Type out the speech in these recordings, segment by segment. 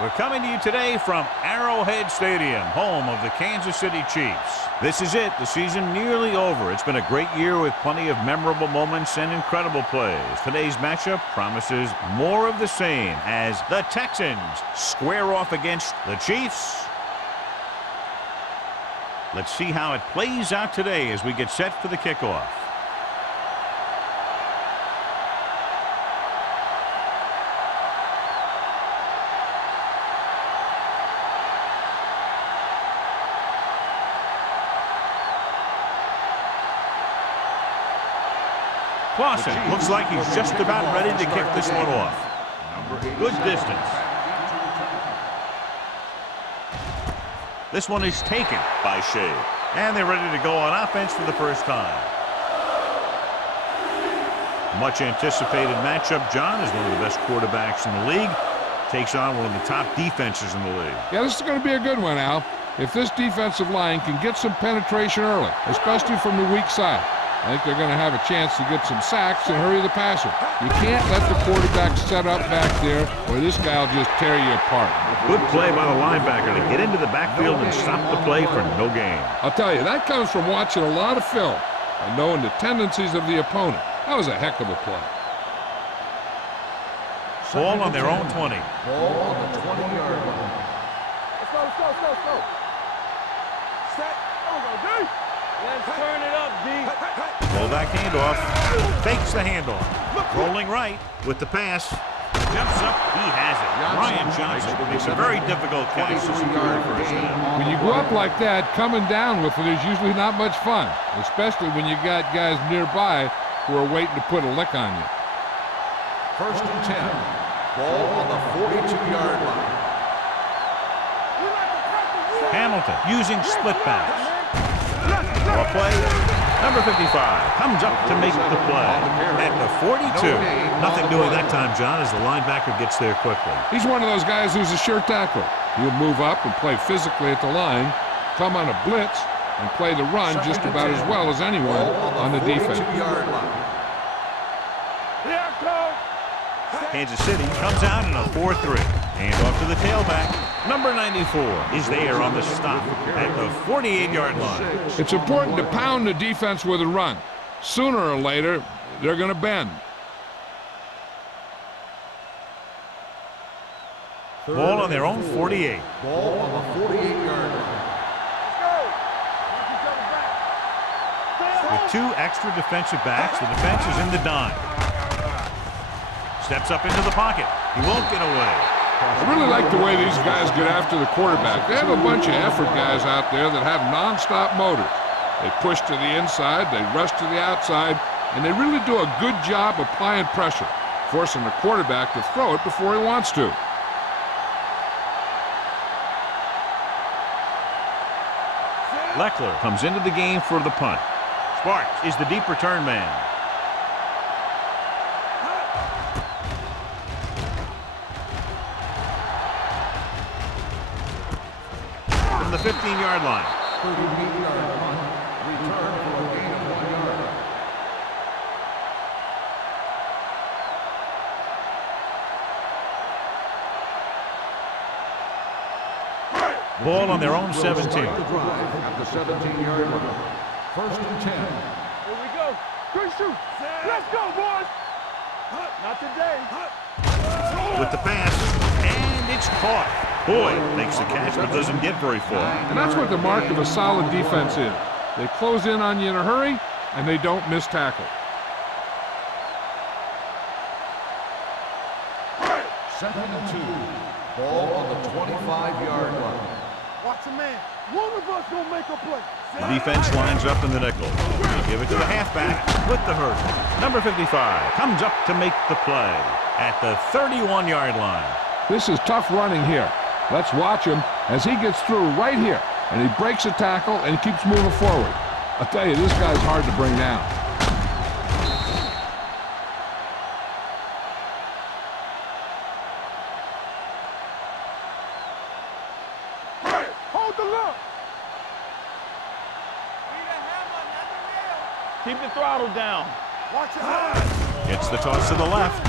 We're coming to you today from Arrowhead Stadium, home of the Kansas City Chiefs. This is it, the season nearly over. It's been a great year with plenty of memorable moments and incredible plays. Today's matchup promises more of the same as the Texans square off against the Chiefs. Let's see how it plays out today as we get set for the kickoff. Clausen looks like he's just about ready to kick this one off. Good distance. This one is taken by Shea. And they're ready to go on offense for the first time. Much anticipated matchup. John is one of the best quarterbacks in the league. Takes on one of the top defenses in the league. Yeah, this is going to be a good one, Al. If this defensive line can get some penetration early, especially from the weak side, I think they're going to have a chance to get some sacks and hurry the passer. You can't let the quarterback set up back there or this guy will just tear you apart. Good play by the linebacker to get into the backfield and stop the play for no gain. I'll tell you, that comes from watching a lot of film and knowing the tendencies of the opponent. That was a heck of a play. Ball on their own 20. Ball on the 20-yard line. Let's go. Set. Go, D. Let's turn it up, D. Pull back handoff. Fakes the handoff. Rolling right with the pass. Jumps up. He has it. Ryan Johnson makes a very difficult catch to secure the first down. When you go up like that, coming down with it is usually not much fun, especially when you got guys nearby who are waiting to put a lick on you. 1st and 10. Ball on the 42-yard line. Hamilton using split backs. Draw play. Number 55 comes up to make the play. At the 42. Nothing doing that time, John, as the linebacker gets there quickly. He's one of those guys who's a sure tackler. He'll move up and play physically at the line, come on a blitz, and play the run just about as well as anyone on the defense. Kansas City comes out in a 4-3. Hand off to the tailback. Number 94 is there on the stop at the 48-yard line. It's important to pound the defense with a run. Sooner or later, they're going to bend. Ball on their own 48. Ball on the 48-yard line. With two extra defensive backs, the defense is in the dime. Steps up into the pocket. He won't get away. I really like the way these guys get after the quarterback. They have a bunch of effort guys out there that have non-stop motors. They push to the inside, they rush to the outside, and they really do a good job applying pressure, forcing the quarterback to throw it before he wants to. Leckler comes into the game for the punt. Sparks is the deep return man. From the 15-yard line. 38-yard punt. Return for a gain of 1 yard. Ball on their own 17. The drive at the 17-yard line. 1st and 10. Here we go. Good shoot. Let's go, boys. Not today. With the pass, and it's caught. Boyd makes the catch but doesn't get very far. And that's what the mark of a solid defense is. They close in on you in a hurry, and they don't miss tackle. 2nd and 2. Ball on the 25-yard line. Watch a man. One of us gonna make a play. The defense lines up in the nickel. They give it to the halfback with the hurdle. Number 55 comes up to make the play at the 31-yard line. This is tough running here. Let's watch him as he gets through right here, and he breaks a tackle and keeps moving forward. I'll tell you, this guy's hard to bring down. Hold the look. Keep the throttle down. Watch it. Gets the toss to the left.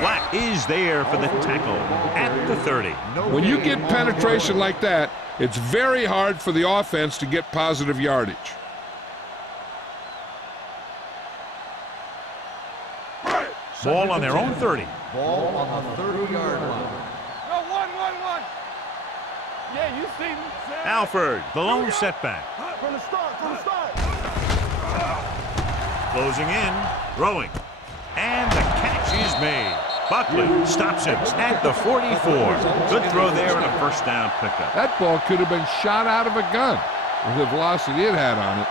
Black is there for the tackle at the 30. When you get penetration like that, it's very hard for the offense to get positive yardage. Ball on their own 30. Ball on the 30-yard line. No, one. Yeah, you see me. Alford, the lone setback. From the start. Closing in, throwing. And the catch is made. Buckley stops him at the 44. Good throw there and a first down pickup. That ball could have been shot out of a gun with the velocity it had on it.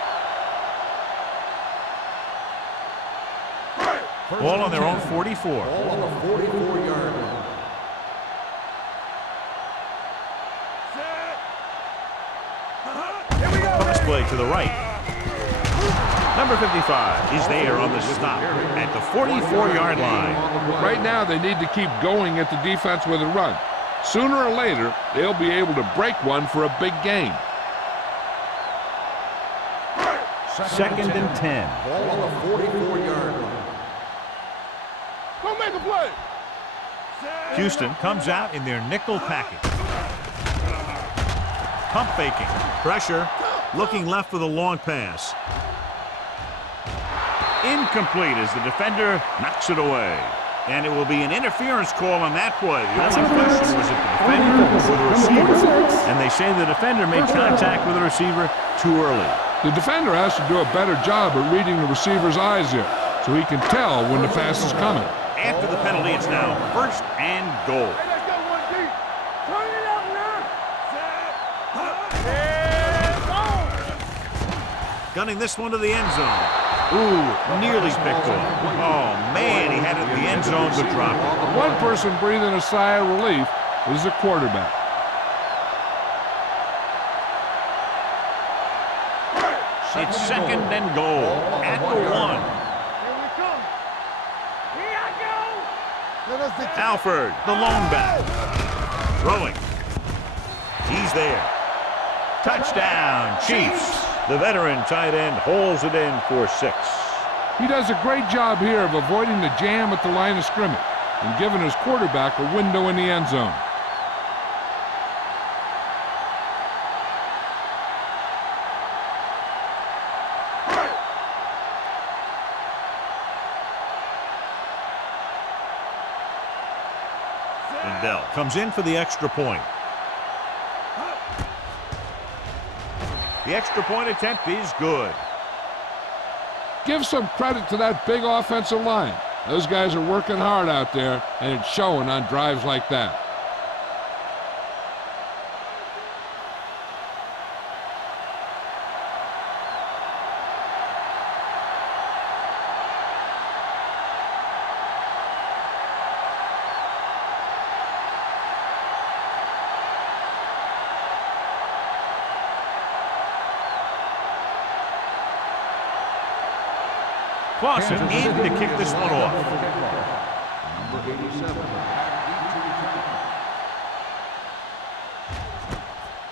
Ball on their own 44. Ball on the 44-yard line. Pass play to the right. Number 55 is there on the stop at the 44-yard line. Right now, they need to keep going at the defense with a run. Sooner or later, they'll be able to break one for a big gain. Second and 10. Ball on the 44-yard line. Go make a play. Houston comes out in their nickel package. Pump faking. Pressure. Looking left for the long pass. Incomplete as the defender knocks it away. And it will be an interference call on that play. The only question was if the defender or the receiver. And they say the defender made contact with the receiver too early. The defender has to do a better job at reading the receiver's eyes here, so he can tell when the pass is coming. After the penalty, it's now first and goal. Hey, let's go one deep. Turn it up now. Gunning this one to the end zone. Ooh, nearly picked off. Oh, man, he had it in the end zone but dropped it. One person breathing a sigh of relief is the quarterback. It's second and goal at the 1. Here we come. Here I go. Let us get Alford, the lone back. Throwing. He's there. Touchdown, Chiefs. The veteran tight end holds it in for 6. He does a great job here of avoiding the jam at the line of scrimmage and giving his quarterback a window in the end zone. Lindell comes in for the extra point. The extra point attempt is good. Give some credit to that big offensive line. Those guys are working hard out there, and it's showing on drives like that. Clausen in to kick this one off.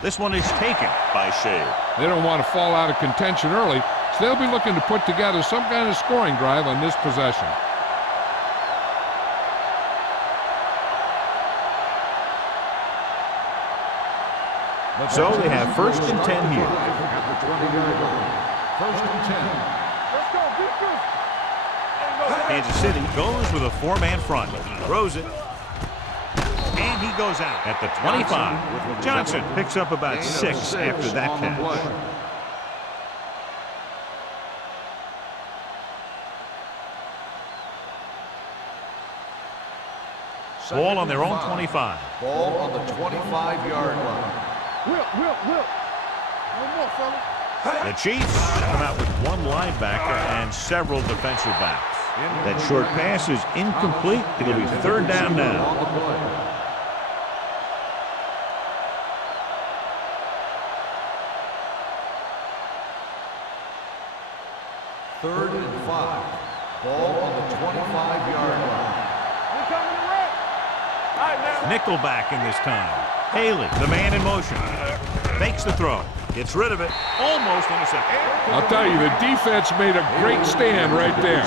This one is taken by Shea. They don't want to fall out of contention early, so they'll be looking to put together some kind of scoring drive on this possession. So they have first and 10 here. First and 10. Let's go, defense. Kansas City goes with a 4-man front. Throws it. And he goes out at the 25. Johnson picks up about 6 after that catch. Ball on their own 25. Ball on the 25-yard line. Whip. One more, fella. The Chiefs come out with one linebacker and several defensive backs. That short pass is incomplete. It'll be third down now. On the play. Third and 5. Ball on the 25-yard line. We coming to wreck. All right, now. Nickelback in this time. Haley, the man in motion. Fakes the throw. Gets rid of it. Almost intercepted. I'll tell you, the defense made a great stand right there.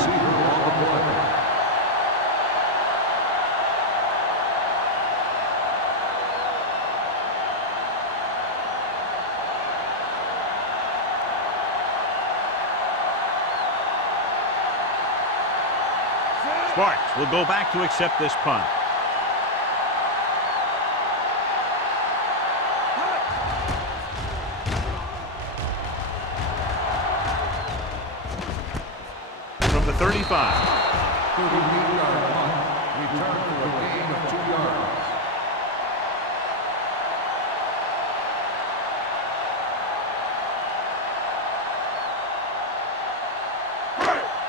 Sparks will go back to accept this punt. From the 35. 38-yard punt. Return for a gain of 2 yards.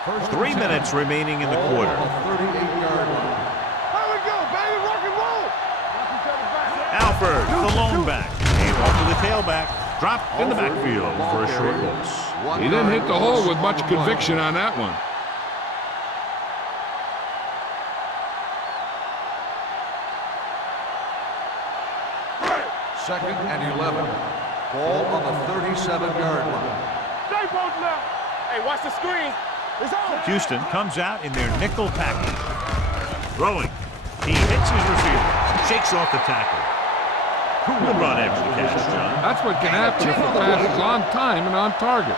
First 3 minutes remaining in the quarter. 38-yard line. Here we go, baby. Rock and roll. Knock each other back. Alford, the lone back. And off to the tailback. Dropped in the backfield for a short loss. He didn't hit the hole with much conviction on that one. Second and 11. Ball on the 37-yard line. Stay both left. Hey, watch the screen. It's on. Houston comes out in their nickel package. Throwing. He hits his receiver. Shakes off the tackle. Good run after the catch, John. That's what can happen if the pass is on time and on target.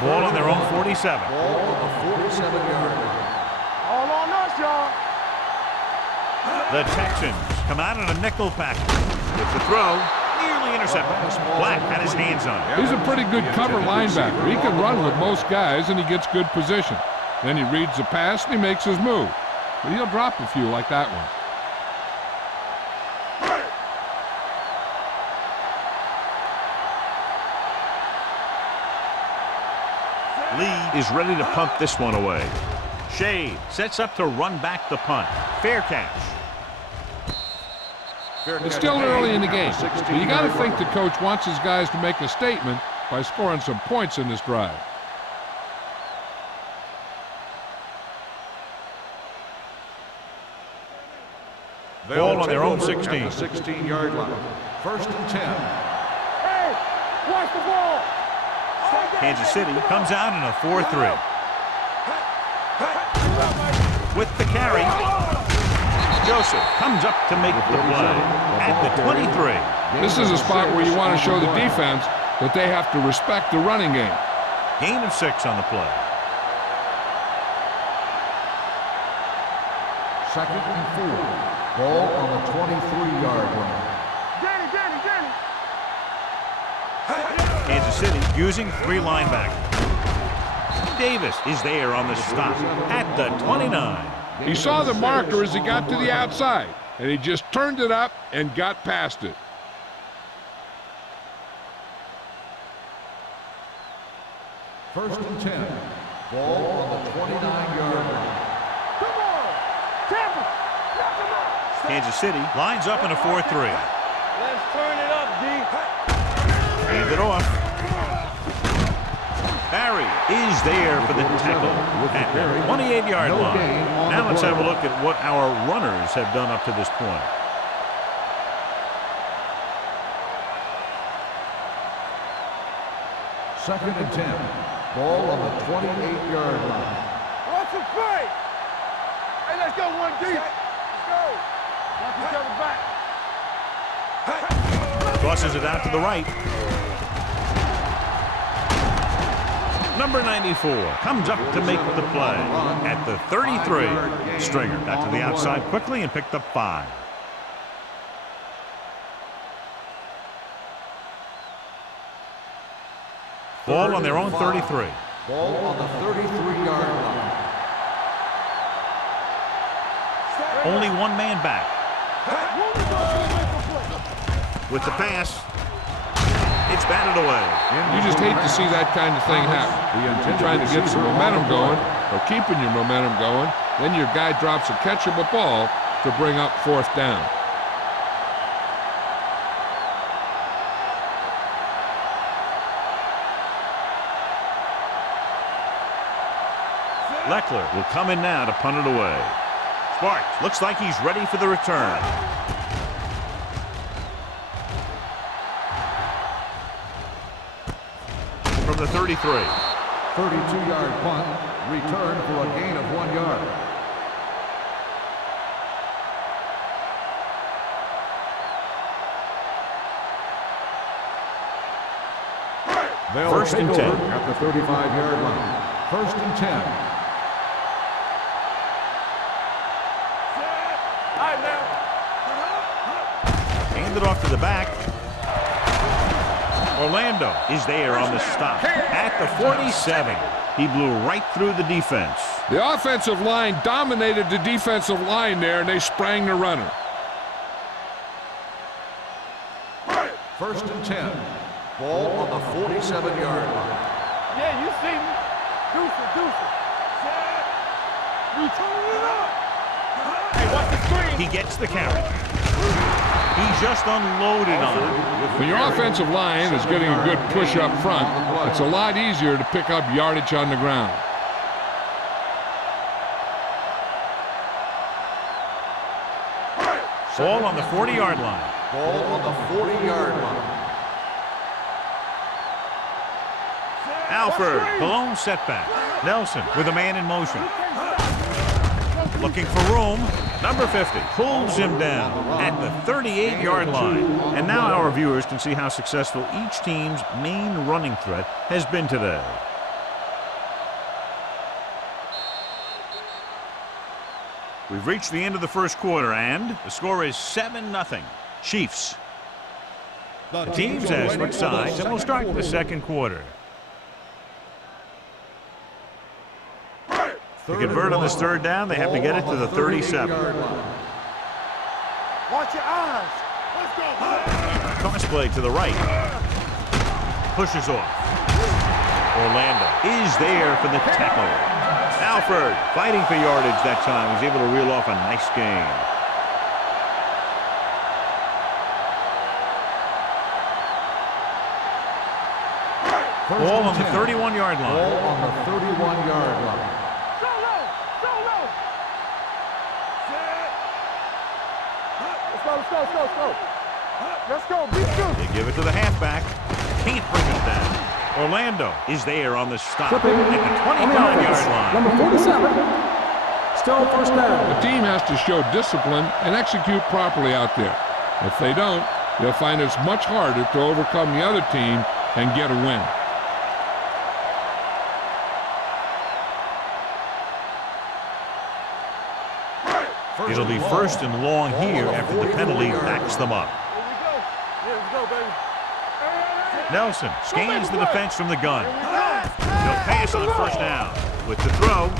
Ball on their own 47. Ball on the 47-yard line. All on us, y'all. The Texans come out in a nickel package. With the throw, nearly intercepted. Black had his hands on it. He's a pretty good cover linebacker. He can run with most guys, and he gets good position. Then he reads the pass, and he makes his move. But he'll drop a few like that one. Lee is ready to punt this one away. Shade sets up to run back the punt. Fair catch. It's still early in the game, but you got to think the coach wants his guys to make a statement by scoring some points in this drive. Ball on their own 16. At the 16-yard line. First and 10. Hey, watch the ball. Kansas City comes out in a 4-3. With the carry, Joseph comes up to make the play at the 23. This is a spot where you want to show the defense that they have to respect the running game. Gain of 6 on the play. Second and 4. Ball on the 23-yard line. Danny. Kansas City using 3 linebackers. Davis is there on the stop at the 29. He saw the marker as he got to the outside, and he just turned it up and got past it. First and 10. Ball on the 29-yard line. Come on. Tampa. Knock him out. Kansas City lines up in a 4-3. Let's turn it up, D. Hand it off. Barry is there for the tackle at the 28-yard line. Now let's have a look at what our runners have done up to this point. Second and 10. Ball on the 28-yard line. What's the play? Hey, let's go 1D. Let's go. Knock each other back. Tosses it out to the right. Number 94 comes up to make the play at the 33. Stringer got to the outside quickly and picked up 5. Ball on their own 33. Ball on the 33-yard line. Only one man back. With the pass, it's batted away. You just hate to see that kind of thing happen. You're trying to get some momentum going, or keeping your momentum going, then your guy drops a catchable ball to bring up 4th down. Leckler will come in now to punt it away. Sparks looks like he's ready for the return. From the 33. 32-yard punt. Return for a gain of 1 yard. They'll First take and over 10. at the 35-yard line. First and 10. All right, now. Handed off to the back. Orlando is there on the stop at the 47. He blew right through the defense. The offensive line dominated the defensive line there, and they sprang the runner. First and 10. Ball on the 47-yard line. Yeah, you see me. Deuce it. You turn it up. Hey, watch the screen. He gets the carry. He just unloaded on him. When your offensive line is getting a good push up front, it's a lot easier to pick up yardage on the ground. Ball on the 40-yard line. Ball on the 40-yard line. Alford, the lone setback. Nelson with a man in motion. Looking for room. Number 50 pulls him down at the 38-yard line. And now our viewers can see how successful each team's main running threat has been today. We've reached the end of the first quarter, and the score is 7-0. Chiefs. The teams have switched sides, and we'll start the second quarter. To convert on this third down, they have to get it to the 37. Watch your eyes. Let's go. Toss play to the right. Pushes off. Orlando is there for the tackle. Alford fighting for yardage that time. Was able to reel off a nice gain. Ball on the 31-yard line. Ball on the 31-yard line. Let's go. Be good. They give it to the halfback. Can't bring it down. Orlando is there on the stop at the 29-yard line. Number 47. Still first down. The team has to show discipline and execute properly out there. If they don't, they'll find it's much harder to overcome the other team and get a win. It'll be first and long here after the penalty backs them up. Nelson scans the defense from the gun. He'll pass on first down with the throw.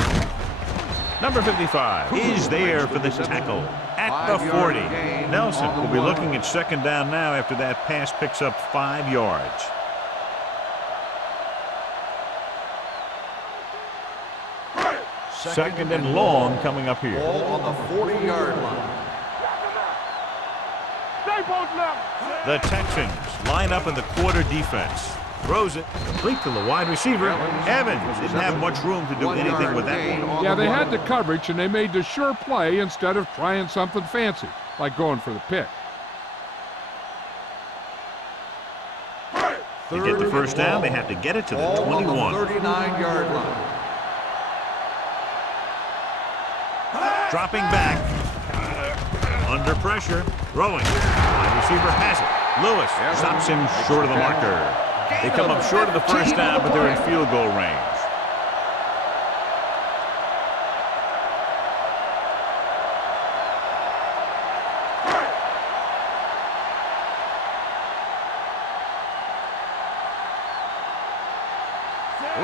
Number 55 is there for the tackle at the 40. Nelson will be looking at second down now after that pass picks up 5 yards. Second and long coming up here. Ball on the 40-yard line. The Texans line up in the quarter defense. Throws it complete to the wide receiver. Evans didn't have much room to do anything with that one. Yeah, they had the coverage, and they made the sure play instead of trying something fancy, like going for the pick. To get the first down, they have to get it to the 21. 39-yard line. Dropping back. Under pressure. Throwing. Wide receiver has it. Lewis stops him short of the marker. They come up short of the first down, but they're in field goal range.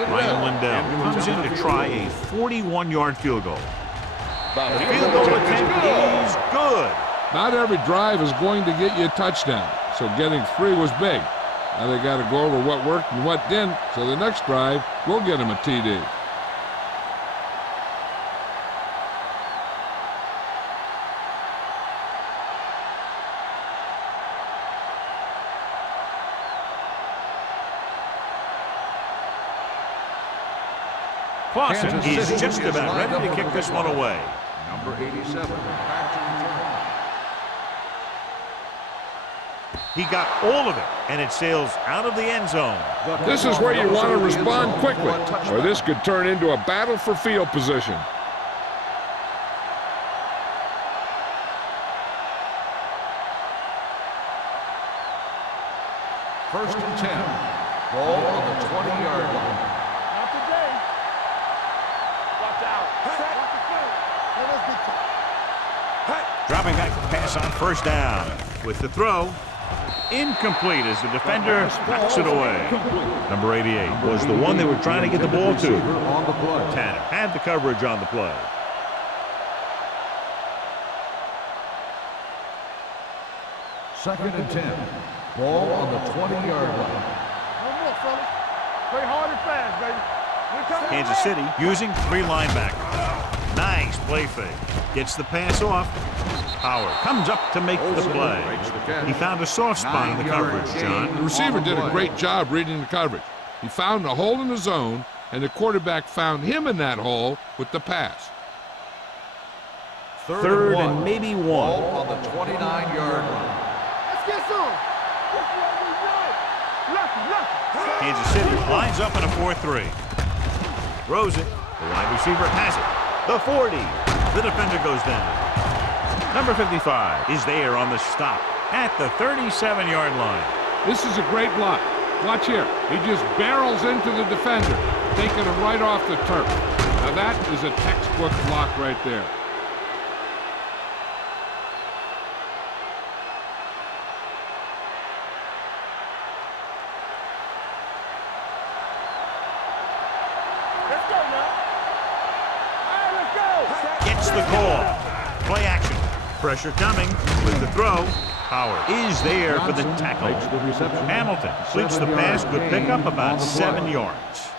Ryan Lindell comes in to try a 41-yard field goal. The field goal attempt is good. Not every drive is going to get you a touchdown, so getting 3 was big. Now they got to go over what worked and what didn't, so the next drive will get them a TD. Clausen is just about ready to kick this one away. Number 87. He got all of it, and it sails out of the end zone. This is where you want to respond quickly, or this could turn into a battle for field position. First and 10. Ball on the 20-yard line. Not today. Watch out. Watch the foot. Hey, let's get to Dropping back to pass on first down. With the throw, incomplete as the defender knocks it away. Number 88 was the one they were trying to get the ball to. On the play. Tanner had the coverage on the play. Second and 10. Ball on the 20-yard line. no more, fellas. Play hard and fast, baby. We coming Kansas back. City using 3 linebackers. Nice play fake. Gets the pass off. Howard comes up to make the play. He found a soft spot in the coverage, John. The receiver did a great job reading the coverage. He found a hole in the zone, and the quarterback found him in that hole with the pass. Third and maybe Ball one. on the 29-yard line. Let's get some. This one we right. Lucky. Kansas City lines up in a 4-3. Throws it. The wide receiver has it. The 40. The defender goes down. Number 55 is there on the stop at the 37-yard line. This is a great block. Watch here. He just barrels into the defender, taking him right off the turf. Now that is a textbook block right there. Let's go now. All right, let's go. Gets the call. Play action. Pressure coming with the throw. Howard is there for the tackle. Hamilton completes the pass. Good pickup, about 7 yards.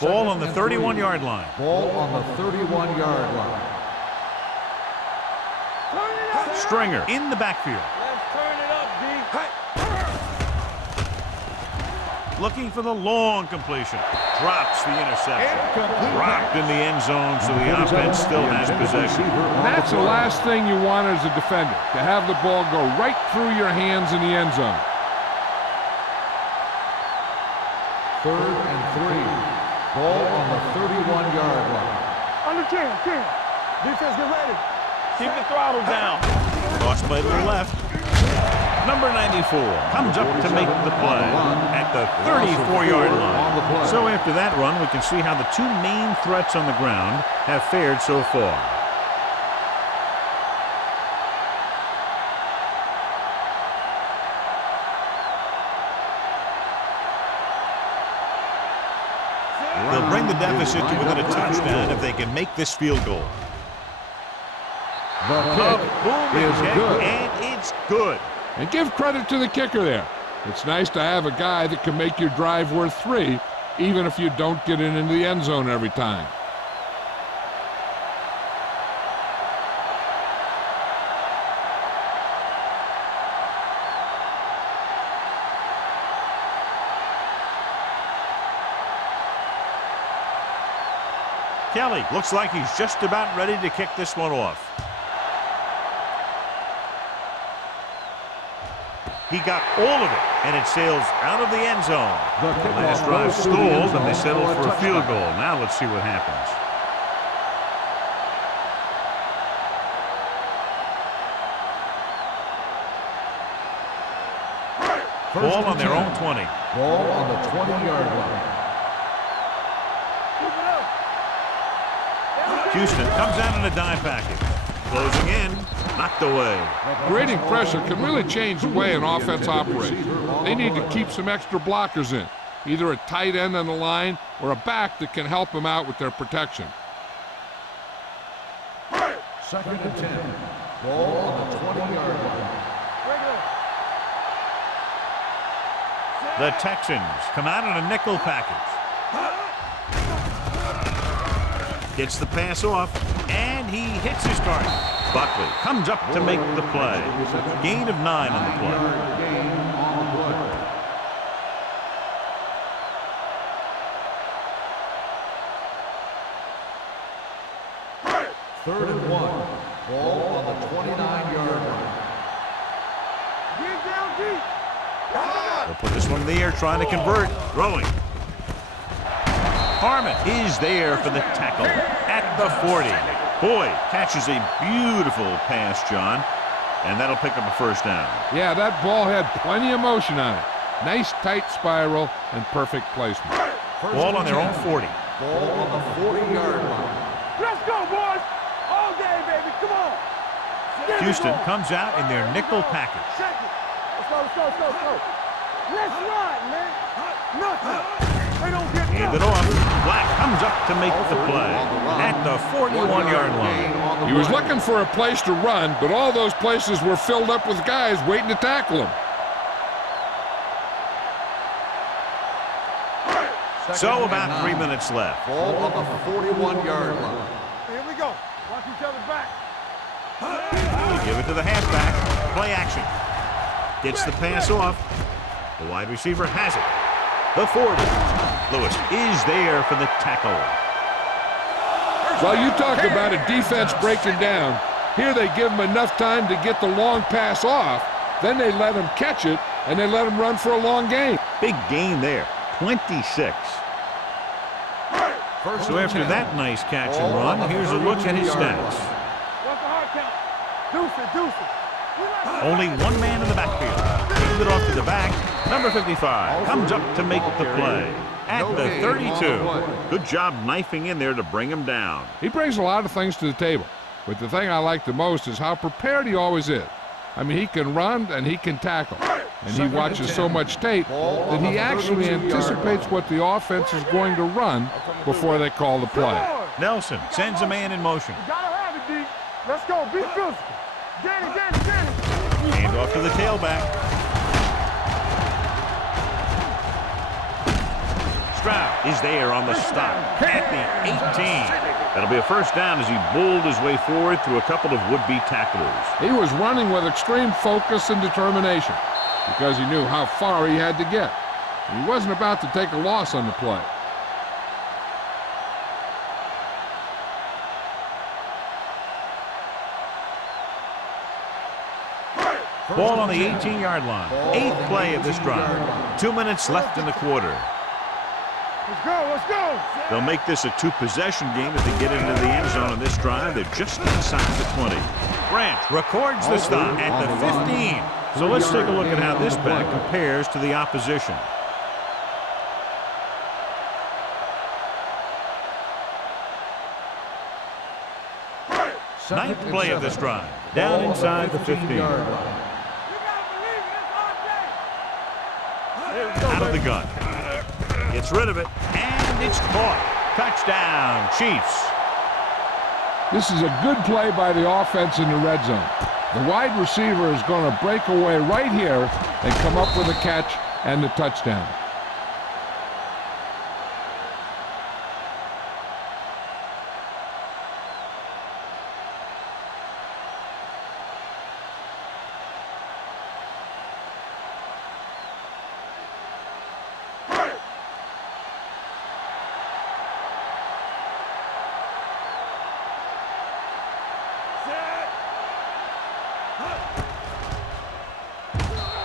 Ball on the 31-yard line. Ball on the 31-yard line. Turn it up. Stringer in the backfield. Let's turn it up, D. Looking for the long completion. Drops the interception. Dropped in the end zone, so the offense still has possession. And that's the last thing you want as a defender, to have the ball go right through your hands in the end zone. Third and 3. Ball on the 31-yard line. Under 10. Defense, get ready. Keep the throttle down. Cross play to the left. Number 94 comes up to make the play at the 34-yard line. So after that run, we can see how the 2 main threats on the ground have fared so far. They'll bring the deficit to within a touchdown if they can make this field goal. The kick is good. And it's good. And give credit to the kicker there. It's nice to have a guy that can make your drive worth 3, even if you don't get it into the end zone every time. Kelly looks like he's just about ready to kick this one off. He got all of it, and it sails out of the end zone. The last drive stalled, and they settled for a field goal. Now let's see what happens. Ball on their own 20. Ball on the 20-yard line. Houston comes out in a dime package. Closing in, knocked away. Grading pressure can really change the way an offense operates. They need to keep some extra blockers in, either a tight end on the line or a back that can help them out with their protection. Second and 10. Ball on the 20-yard line. The Texans come out in a nickel package. Gets the pass off, and he hits his target. Buckley comes up to make the play. Gain of 9 on the play. Gain on the play. Third and 1. Ball on the 29-yard line. Get down deep. They'll put this one in the air, trying to convert. Throwing. Harmon is there for the tackle at the 40. Boyd catches a beautiful pass, John, and that'll pick up a first down. Yeah, that ball had plenty of motion on it. Nice tight spiral and perfect placement. Ball on their own 40. Ball on the 40-yard line. Let's go, boys. All day, baby. Come on. Get Houston it going. comes out in their nickel package. Check it. Let's go, let's go, let's go, let's go. Let's ride, man. Nothing. They don't get Hand it off. Black comes up to make the play at the 41-yard line. He was looking for a place to run, but all those places were filled up with guys waiting to tackle him. So about 3 minutes left. Ball on the 41-yard line. Here we go. Watch each other's back. They give it to the halfback. Play action. Gets the pass off. The wide receiver has it. The 40. Lewis is there for the tackle. Well, you talk about a defense breaking down. Here they give him enough time to get the long pass off. Then they let him catch it, and they let him run for a long gain. Big gain there. 26. So after that nice catch and run, here's a look at his stats. What's the hard count? Deuce it, deuce it. Only one man in the backfield. Gives it off to the back. Number 55 comes up to make the play at the 32. Good job knifing in there to bring him down. He brings a lot of things to the table, but the thing I like the most is how prepared he always is. I mean, he can run and he can tackle, and he watches so much tape that he actually anticipates what the offense is going to run before they call the play. Nelson sends a man in motion. You gotta have it, D. Let's go. Be physical. Get it, get it, get it. Hand off to the tailback. Stroud is there on the stop at the 18. That'll be a first down as he bowled his way forward through a couple of would-be tacklers. He was running with extreme focus and determination because he knew how far he had to get. He wasn't about to take a loss on the play. Ball on the 18-yard line. 8th play of this drive. 2 minutes left in the quarter. Let's go, let's go. They'll make this a two-possession game as they get into the end zone on this drive. They're just inside the 20. Branch records the stop at the 15. So let's take a look at how this back compares to the opposition. Ninth play of this drive. Down inside the 15. Out of the gun. Gets rid of it, and it's caught. Touchdown, Chiefs. This is a good play by the offense in the red zone. The wide receiver is going to break away right here and come up with a catch and the touchdown.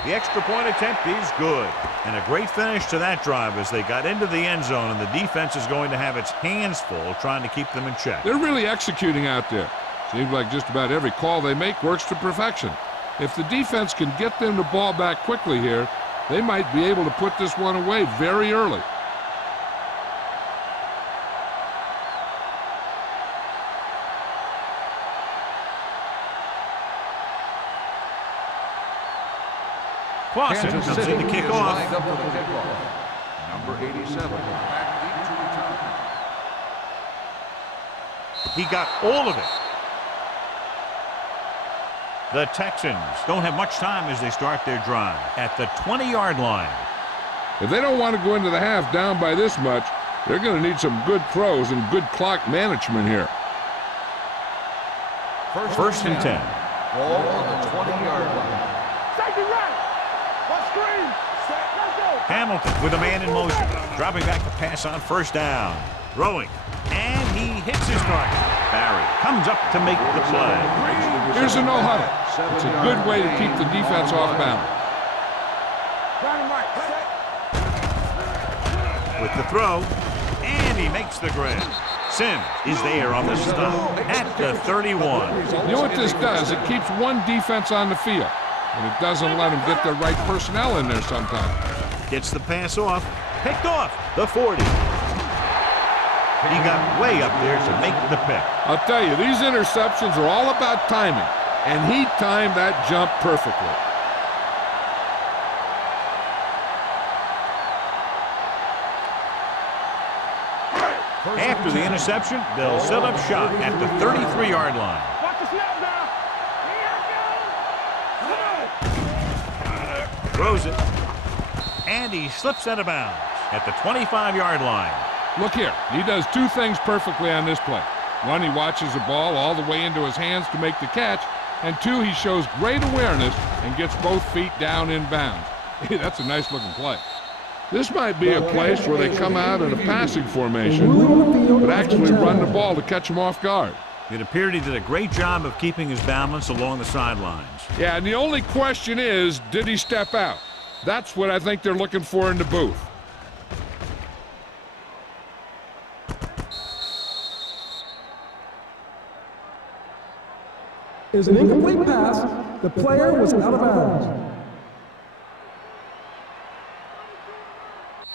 The extra point attempt is good. And a great finish to that drive as they got into the end zone, and the defense is going to have its hands full trying to keep them in check. They're really executing out there. Seems like just about every call they make works to perfection. If the defense can get them the ball back quickly here, they might be able to put this one away very early. Clausen comes in to kick off. Lined up for the kickoff. Number 87, back deep to return. He got all of it. The Texans don't have much time as they start their drive at the 20-yard line. If they don't want to go into the half down by this much, they're going to need some good throws and good clock management here. First and 10. Ball on the 20-yard line. Safety right. Let's screen. Set. Let's go. Hamilton with a man in motion. Dropping back the pass on first down. Throwing. And he hits his target. Barry comes up to make the play. Here's a no-huddle. It's a good way to keep the defense off balance. Dynamite. Set. With the throw. And he makes the grab. Sims is there on the stop at the 31. You know what this does? It keeps one defense on the field, and it doesn't let them get the right personnel in there sometimes. Gets the pass off. Picked off the 40. He got way up there to make the pick. I'll tell you, these interceptions are all about timing, and he timed that jump perfectly. After the interception, they'll set up shop at the 33-yard line. Watch the snap now. Throws it. And he slips out of bounds at the 25-yard line. Look here, he does two things perfectly on this play. One, he watches the ball all the way into his hands to make the catch, and two, he shows great awareness and gets both feet down in bounds. That's a nice-looking play. This might be a place where they come out in a passing formation, but actually run the ball to catch him off guard. It appeared he did a great job of keeping his balance along the sidelines. Yeah, and the only question is, did he step out? That's what I think they're looking for in the booth. Is an incomplete pass. The player was out of bounds.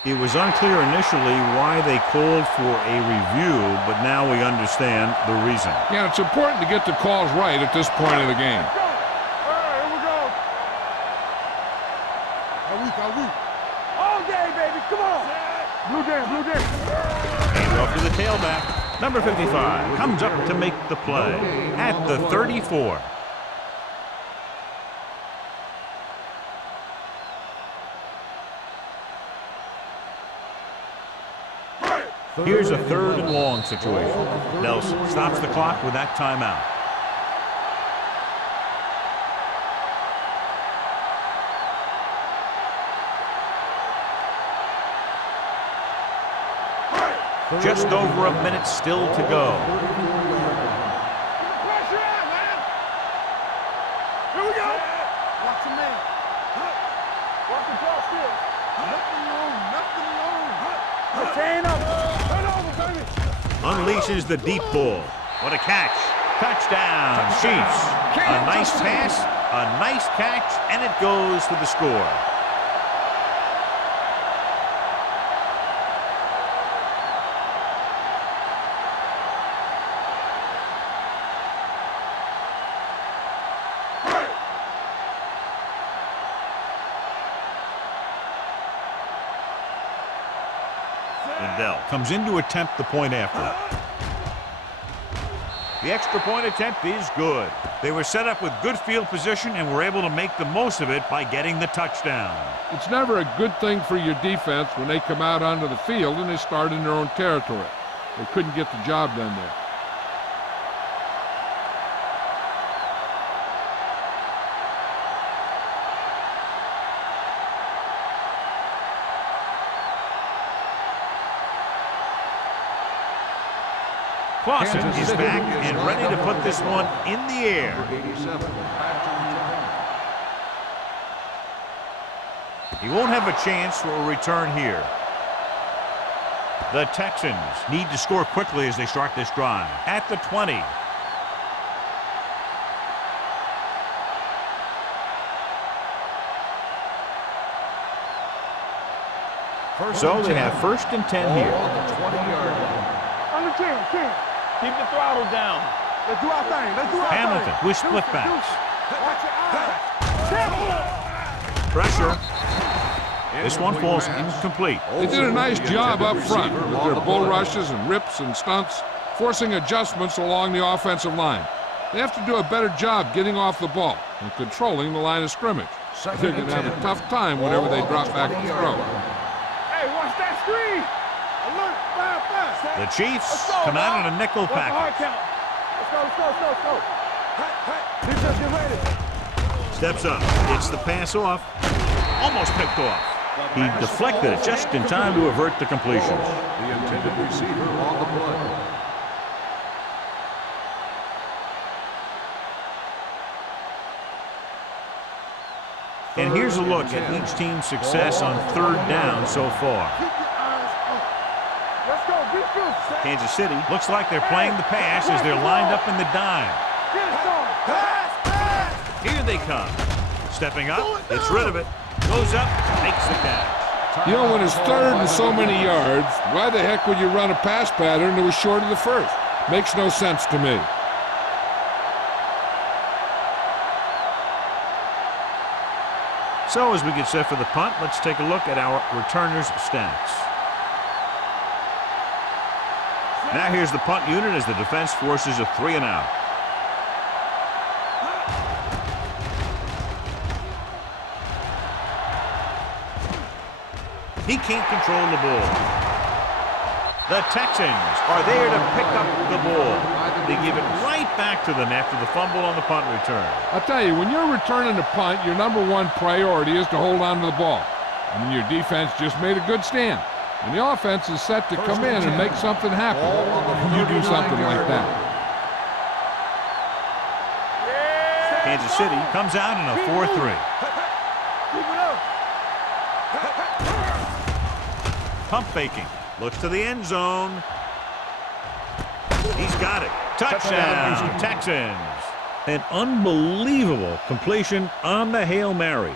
It was unclear initially why they called for a review, but now we understand the reason. Yeah, it's important to get the calls right at this point of the game. All right, here we go. All day, baby. Come on. Blue jam. Hand off to the tailback. Number 55 comes up to make the play at the 34. Here's a 3rd and long situation. Nelson stops the clock with that timeout. Just over a minute still to go. Pressure out, man. Here we go. Watch the man. Watch the ball field. Nothing long. Chain up. Turn over, baby. Unleashes the deep ball. What a catch. Touchdown, Chiefs. A nice pass, a nice catch, and it goes for the score. Lindell comes in to attempt the point after. The extra point attempt is good. They were set up with good field position and were able to make the most of it by getting the touchdown. It's never a good thing for your defense when they come out onto the field and they start in their own territory. They couldn't get the job done there. Clausen is back and ready to put this one in the air. He won't have a chance for a return here. The Texans need to score quickly as they start this drive. At the 20. So they have 1st and 10 here. On the 10. Keep the throttle down. Let's do our thing. Hamilton with split backs. Watch your eyes. Pressure. This one falls incomplete. They did a nice job up front with their bull rushes and rips and stunts, forcing adjustments along the offensive line. They have to do a better job getting off the ball and controlling the line of scrimmage. They're going to have a tough time whenever they drop back to throw. Hey, watch that screen. Alert, 5-5. The Chiefs come out on a nickel package. Let's go. Defense, get ready. Steps up, gets the pass off, almost picked off. He deflected it just in time to avert the completion. The intended receiver on the play. And here's a look at each team's success on 3rd down so far. Keep your eyes open. Let's go, defense. Kansas City looks like they're playing the pass as they're lined up in the dime. Here they come. Stepping up, gets rid of it, goes up, makes the catch. You know, when it's third and so many yards, why the heck would you run a pass pattern that was short of the first? Makes no sense to me. So as we get set for the punt, let's take a look at our returners' stats. Now here's the punt unit as the defense forces a 3-and-out. He can't control the ball. The Texans are there to pick up the ball. They give it right back to them after the fumble on the punt return. I'll tell you, when you're returning a punt, your number one priority is to hold on to the ball. I mean, your defense just made a good stand. And the offense is set to come in and make something happen. You do something like that. Kansas City comes out in a 4-3. Pump faking. Looks to the end zone. He's got it. Touchdown, Texans. An unbelievable completion on the Hail Mary.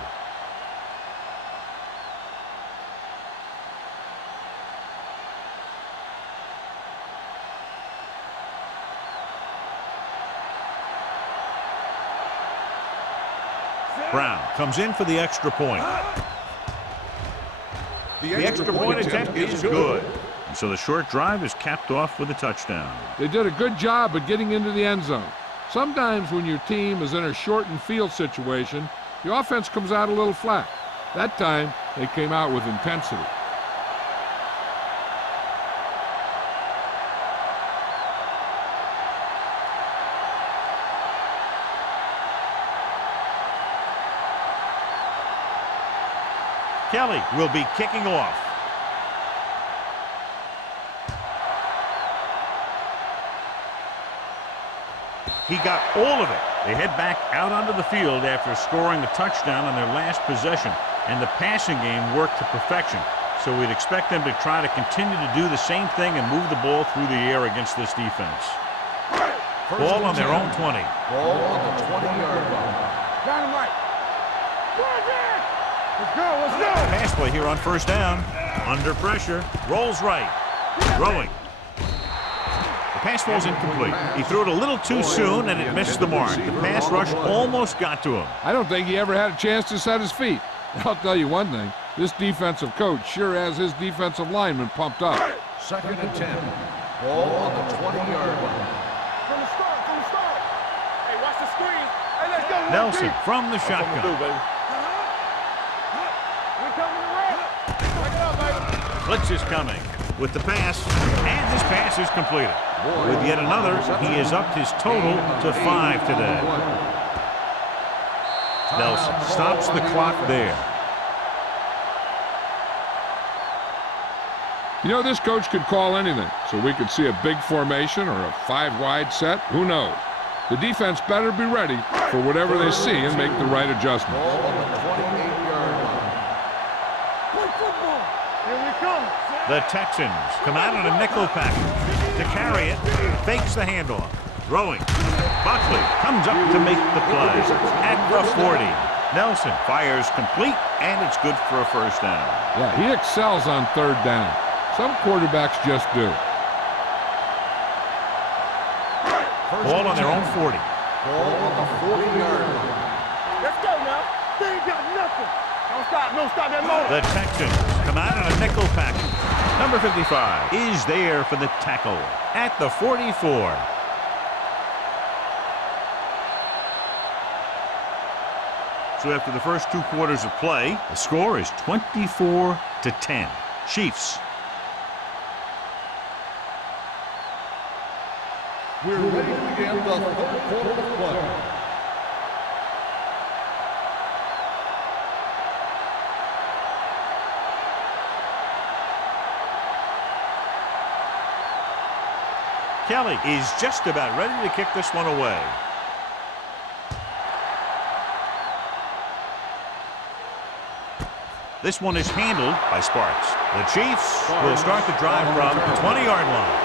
Brown comes in for the extra point. The extra point attempt is good. And so the short drive is capped off with a touchdown. They did a good job of getting into the end zone. Sometimes when your team is in a shortened field situation, the offense comes out a little flat. That time, they came out with intensity. Kelly will be kicking off. He got all of it. They head back out onto the field after scoring a touchdown on their last possession, and the passing game worked to perfection. So we'd expect them to try to continue to do the same thing and move the ball through the air against this defense. Ball on their own 20. Ball on the 20-yard line. Dynamite. Let's go, let's go. Pass play here on first down. Under pressure. Rolls right. Throwing. The pass falls incomplete. He threw it a little too soon, and it missed the mark. The pass rush almost got to him. I don't think he ever had a chance to set his feet. I'll tell you one thing. This defensive coach sure has his defensive lineman pumped up. 2nd and 10. Ball on the 20-yard line. From the start. Hey, watch the screen. Hey, let's go. Nelson from the shotgun. Blitz is coming with the pass, and this pass is completed. With yet another, he has upped his total to 5 today. Nelson stops the clock there. You know, this coach could call anything, so we could see a big formation or a 5-wide set. Who knows? The defense better be ready for whatever they see and make the right adjustments. Ball on the 28-yard line. The Texans come out in a nickel package. To carry it, fakes the handoff. Throwing. Buckley comes up to make the play. At the 40. Nelson fires complete, and it's good for a first down. Yeah, he excels on third down. Some quarterbacks just do. Ball on their own 40. Ball on the 40-yard line. Let's go now. They ain't got nothing. Don't stop that motor. The Texans come out in a nickel package. Number 55 is there for the tackle at the 44. So after the first 2 quarters of play, the score is 24-10. Chiefs. We're ready to begin the 3rd quarter of play. Kelly is just about ready to kick this one away. This one is handled by Sparks. The Chiefs will start the drive from the 20-yard line.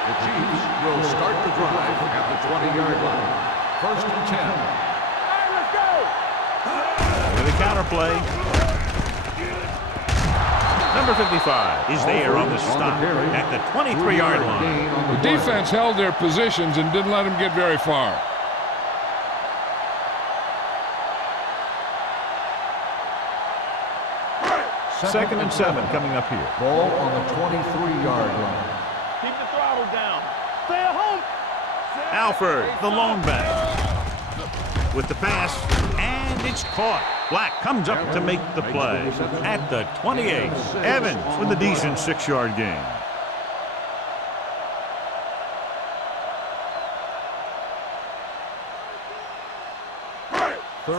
The Chiefs will start the drive at the 20-yard line. First and 10. All right, let's go. With a counter play. Number 55 is there on the stop at the 23-yard line. The defense held their positions and didn't let them get very far. Second and 7 coming up here. Ball on the 23-yard line. Keep the throttle down. Stay at home. Alford, the lone back. With the pass, and it's caught. Black comes up to make the play at the 28. Evans with a decent 6-yard gain.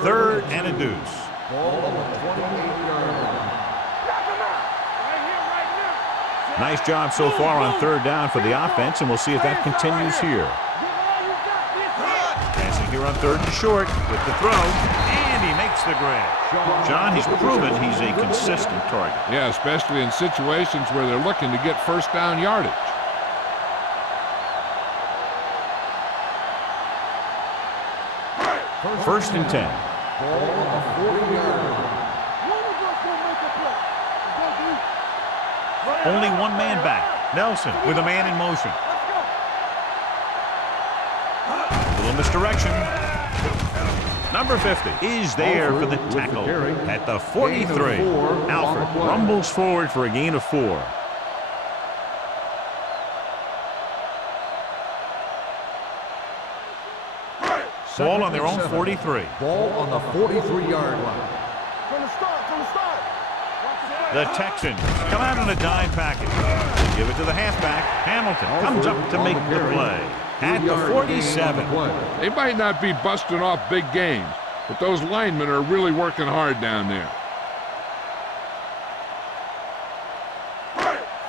Third and a deuce. Ball on the 28-yard line. Right here, right now. Nice job so far on third down for the offense, and we'll see if that continues here. Give all you got. This is Passing here on third and short with the throw, and he makes the grab. John, he's proven he's a consistent target. Yeah, especially in situations where they're looking to get first down yardage. First and 10. Ball on the 40-yard line. One of us will make a play. Let's go, D. Only one man back. Nelson with a man in motion. Little misdirection. Number 50 is there for the tackle at the 43. Alford rumbles forward for a gain of 4. Ball on their own 43. Ball on the 43-yard line. From the start, from the start. The Texans come out on a dime package. They give it to the halfback. Hamilton comes up to make the play at the 47. They might not be busting off big games, but those linemen are really working hard down there.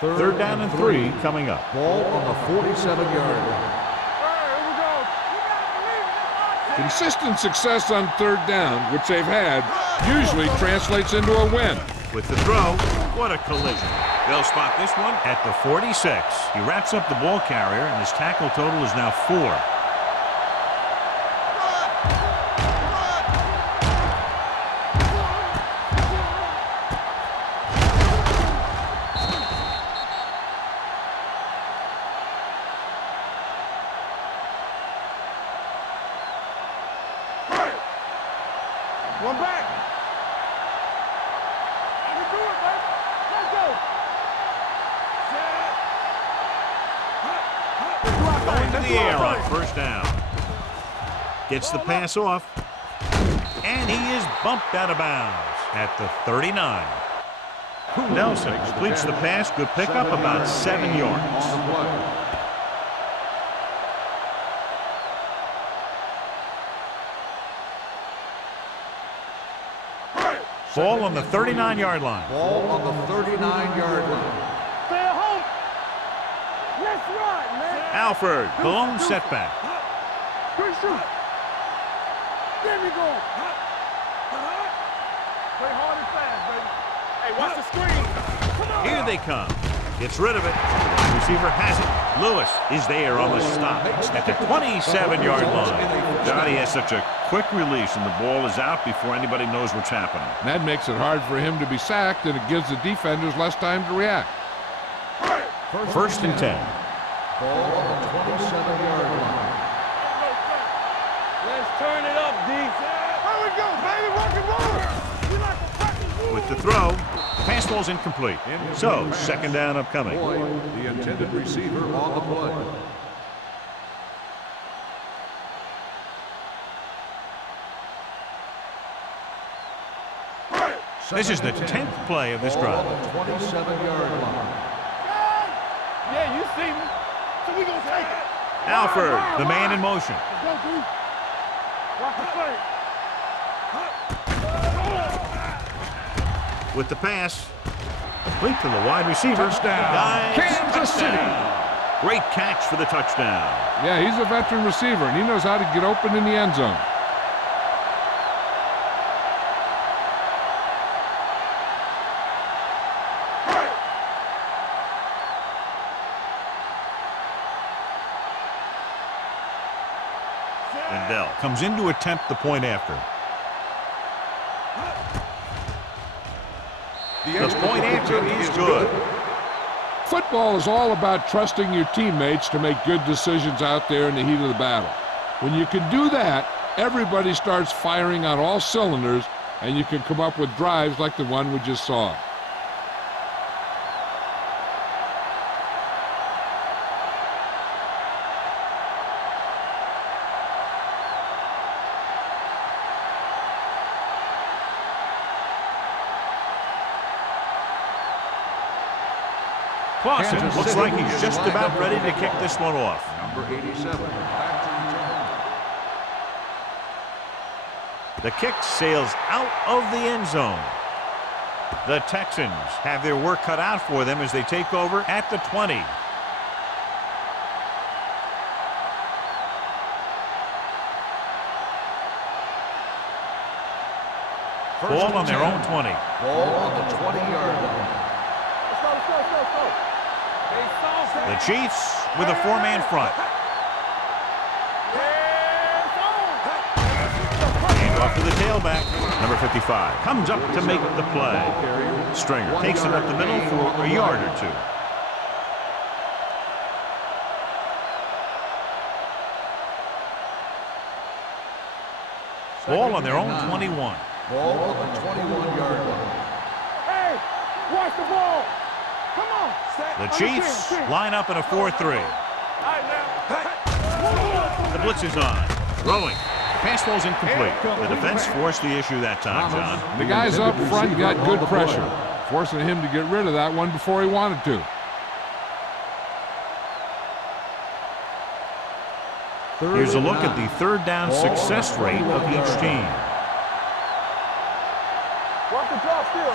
Third down and 3 coming up. Ball on the 47-yard line. Consistent success on third down, which they've had, usually translates into a win. With the throw, what a collision. They'll spot this one at the 46. He wraps up the ball carrier, and his tackle total is now 4. One back. You do it, baby. Let's go. Going to the air on first down. Gets the pass off. And he is bumped out of bounds at the 39. Nelson completes the pass. Good pickup, about 7 yards. On the play. Ball on the 39-yard line. Ball on the 39-yard line. Stay at home. Let's ride, man. Alford, the lone setback. Good shoot. There we go. Play hard and fast, baby. Hey, watch the screen. Come on. Here they come. Gets rid of it. Receiver has it. Lewis is there on the stop at the 27-yard line. Johnny has such a quick release, and the ball is out before anybody knows what's happening. And that makes it hard for him to be sacked, and it gives the defenders less time to react. First and 10. Ball on the 27-yard line. Let's turn it up, D. There we go, baby. Rock and roll. We like to practice. With the throw, pass ball's incomplete. So, second down upcoming. Boyd, the intended receiver on the play. This is the 10th play of this Ball drive. on the 27-yard line. Yeah, you see me. So we gonna take it. Alford, the man in motion. Let's go, D. Rock the flank. With the pass, complete to the wide receiver. Touchdown, Dives, Kansas City. Great catch for the touchdown. Yeah, he's a veteran receiver, and he knows how to get open in the end zone. Lindell comes in to attempt the point after. The point after is good. Football is all about trusting your teammates to make good decisions out there in the heat of the battle. When you can do that, everybody starts firing on all cylinders, and you can come up with drives like the one we just saw. Clausen looks like he's just about ready to kick this one off. Number 87. Back to return. The kick sails out of the end zone. The Texans have their work cut out for them as they take over at the 20. Ball on their own 20. Ball on the 20-yard line. Let's go. The Chiefs with a four-man front. Hand off to the tailback. Number 55 comes up to make the play. Stringer takes it up the middle for a yard or two. Ball on their own 21. Ball on the 21-yard line. Hey, watch the ball. Come on. The Chiefs line up in a 4-3. The blitz is on. Throwing. Pass ball's incomplete. The defense forced the issue that time, John. The guys up front got good pressure, forcing him to get rid of that one before he wanted to. Here's a look at the third down success rate of each team.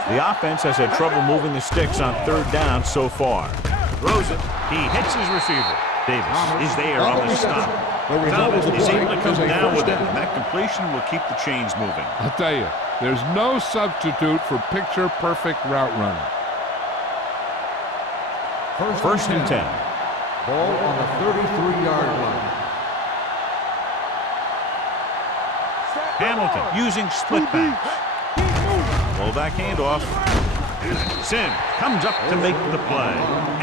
The offense has had trouble moving the sticks on third down so far. Throws it. He hits his receiver. Davis is there on the stop. Thomas is able to come down with it, and that completion will keep the chains moving. I'll tell you, there's no substitute for picture-perfect route running. First and 10. Ball on the 33-yard line. Hamilton using split backs. Fullback handoff. Sims comes up to make the play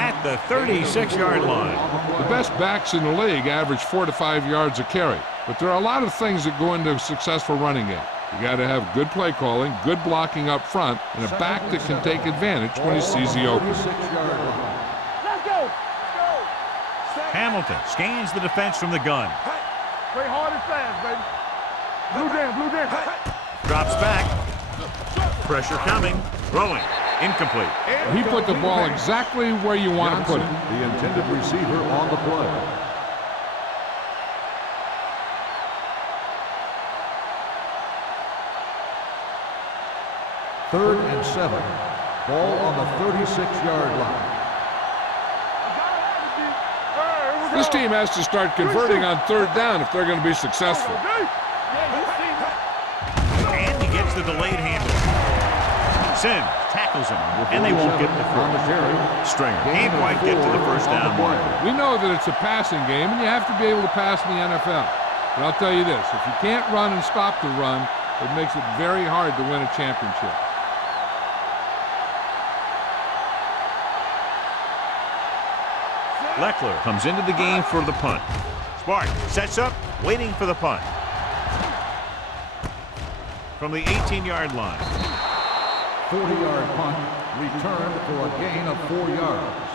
at the 36-yard line. The best backs in the league average 4 to 5 yards a carry, but there are a lot of things that go into a successful running game. You got to have good play calling, good blocking up front, and a back that can take advantage when he sees the opening. Let's go. Hamilton scans the defense from the gun. Play hard and fast, baby. Blue jam. Drops back. Pressure coming. Throwing. Incomplete. He put the ball exactly where you want to put it. The intended receiver on the play. Third and 7. Ball on the 36-yard line. This team has to start converting on third down if they're going to be successful. And he gets the delayed handle. Sims tackles him, and they won't get the first. Stringer can't quite get to the first down marker. We know that it's a passing game, and you have to be able to pass in the NFL. But I'll tell you this, if you can't run and stop the run, it makes it very hard to win a championship. Leckler comes into the game for the punt. Spark sets up, waiting for the punt. From the 18-yard line. 40-yard punt, returned for a gain of 4 yards.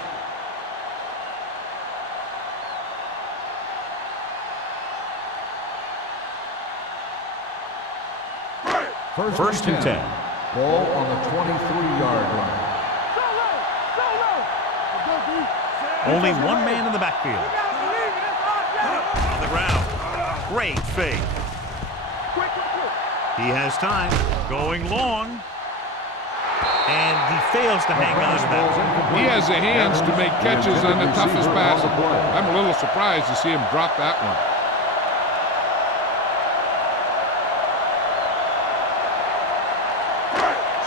First and 10. Ball on the 23-yard line. Only one man in the backfield. On the ground. Great fake. He has time. Going long. And he fails to hang on to that. He has the hands to make catches on the toughest passes. I'm a little surprised to see him drop that one.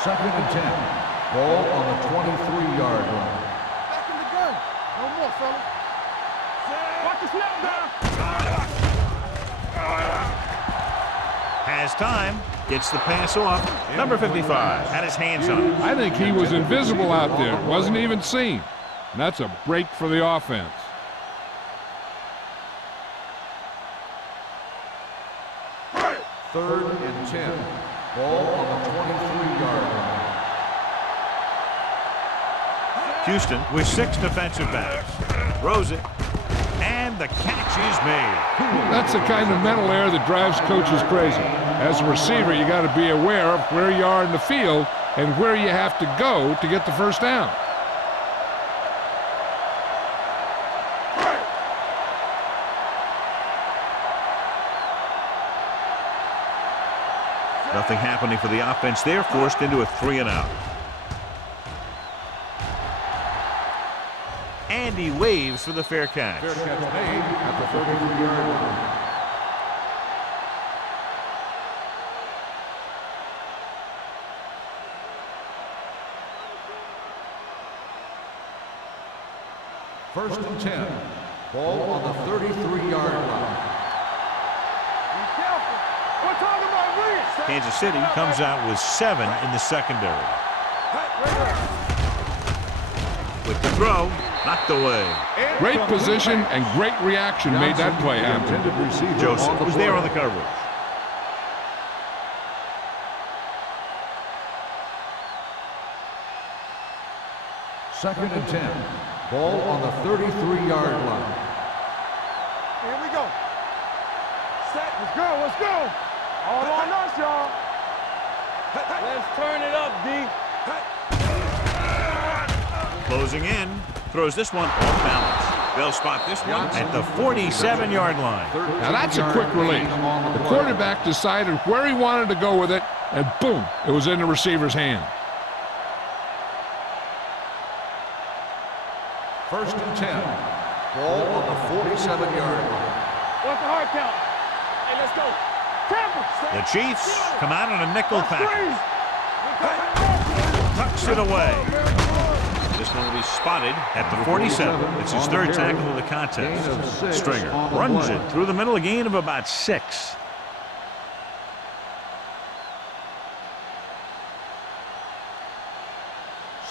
Second and 10. Ball on the 23-yard line. Back in the gun. No more, fella. Watch the snap down. Has time. Gets the pass off. Number 55 had his hands on it. I think he was invisible out there. Wasn't even seen. And that's a break for the offense. Third and 10. Ball on the 23-yard line. Houston with 6 defensive backs. Throws it. And the catch is made. That's the kind of mental error that drives coaches crazy. As a receiver, you got to be aware of where you are in the field and where you have to go to get the first down. Nothing happening for the offense there, forced into a 3-and-out. And he waves for the fair catch. Fair catch made at the 33-yard line. First and 10. Ball on the 33-yard line. Be careful. We're talking about Williams. Kansas City comes out with 7 in the secondary. With the throw, knocked away. Great position and great reaction made that play happen. Joseph was there on the coverage. Second and 10. Ball on the 33-yard line. Here we go. Set. Let's go. Let's go. All on us, y'all. Let's turn it up, D. Closing in, throws this one off balance. They'll spot this one at the 47-yard line. Now that's a quick release. The quarterback decided where he wanted to go with it, and boom, it was in the receiver's hand. First and 10. Ball on the 47-yard line. What's the hard count? Hey, let's go. Tampa. The Chiefs come out on a nickel package. Tucks it away. This one will be spotted at the 47. It's his third tackle of the contest. Stringer runs it through the middle, a gain of about 6.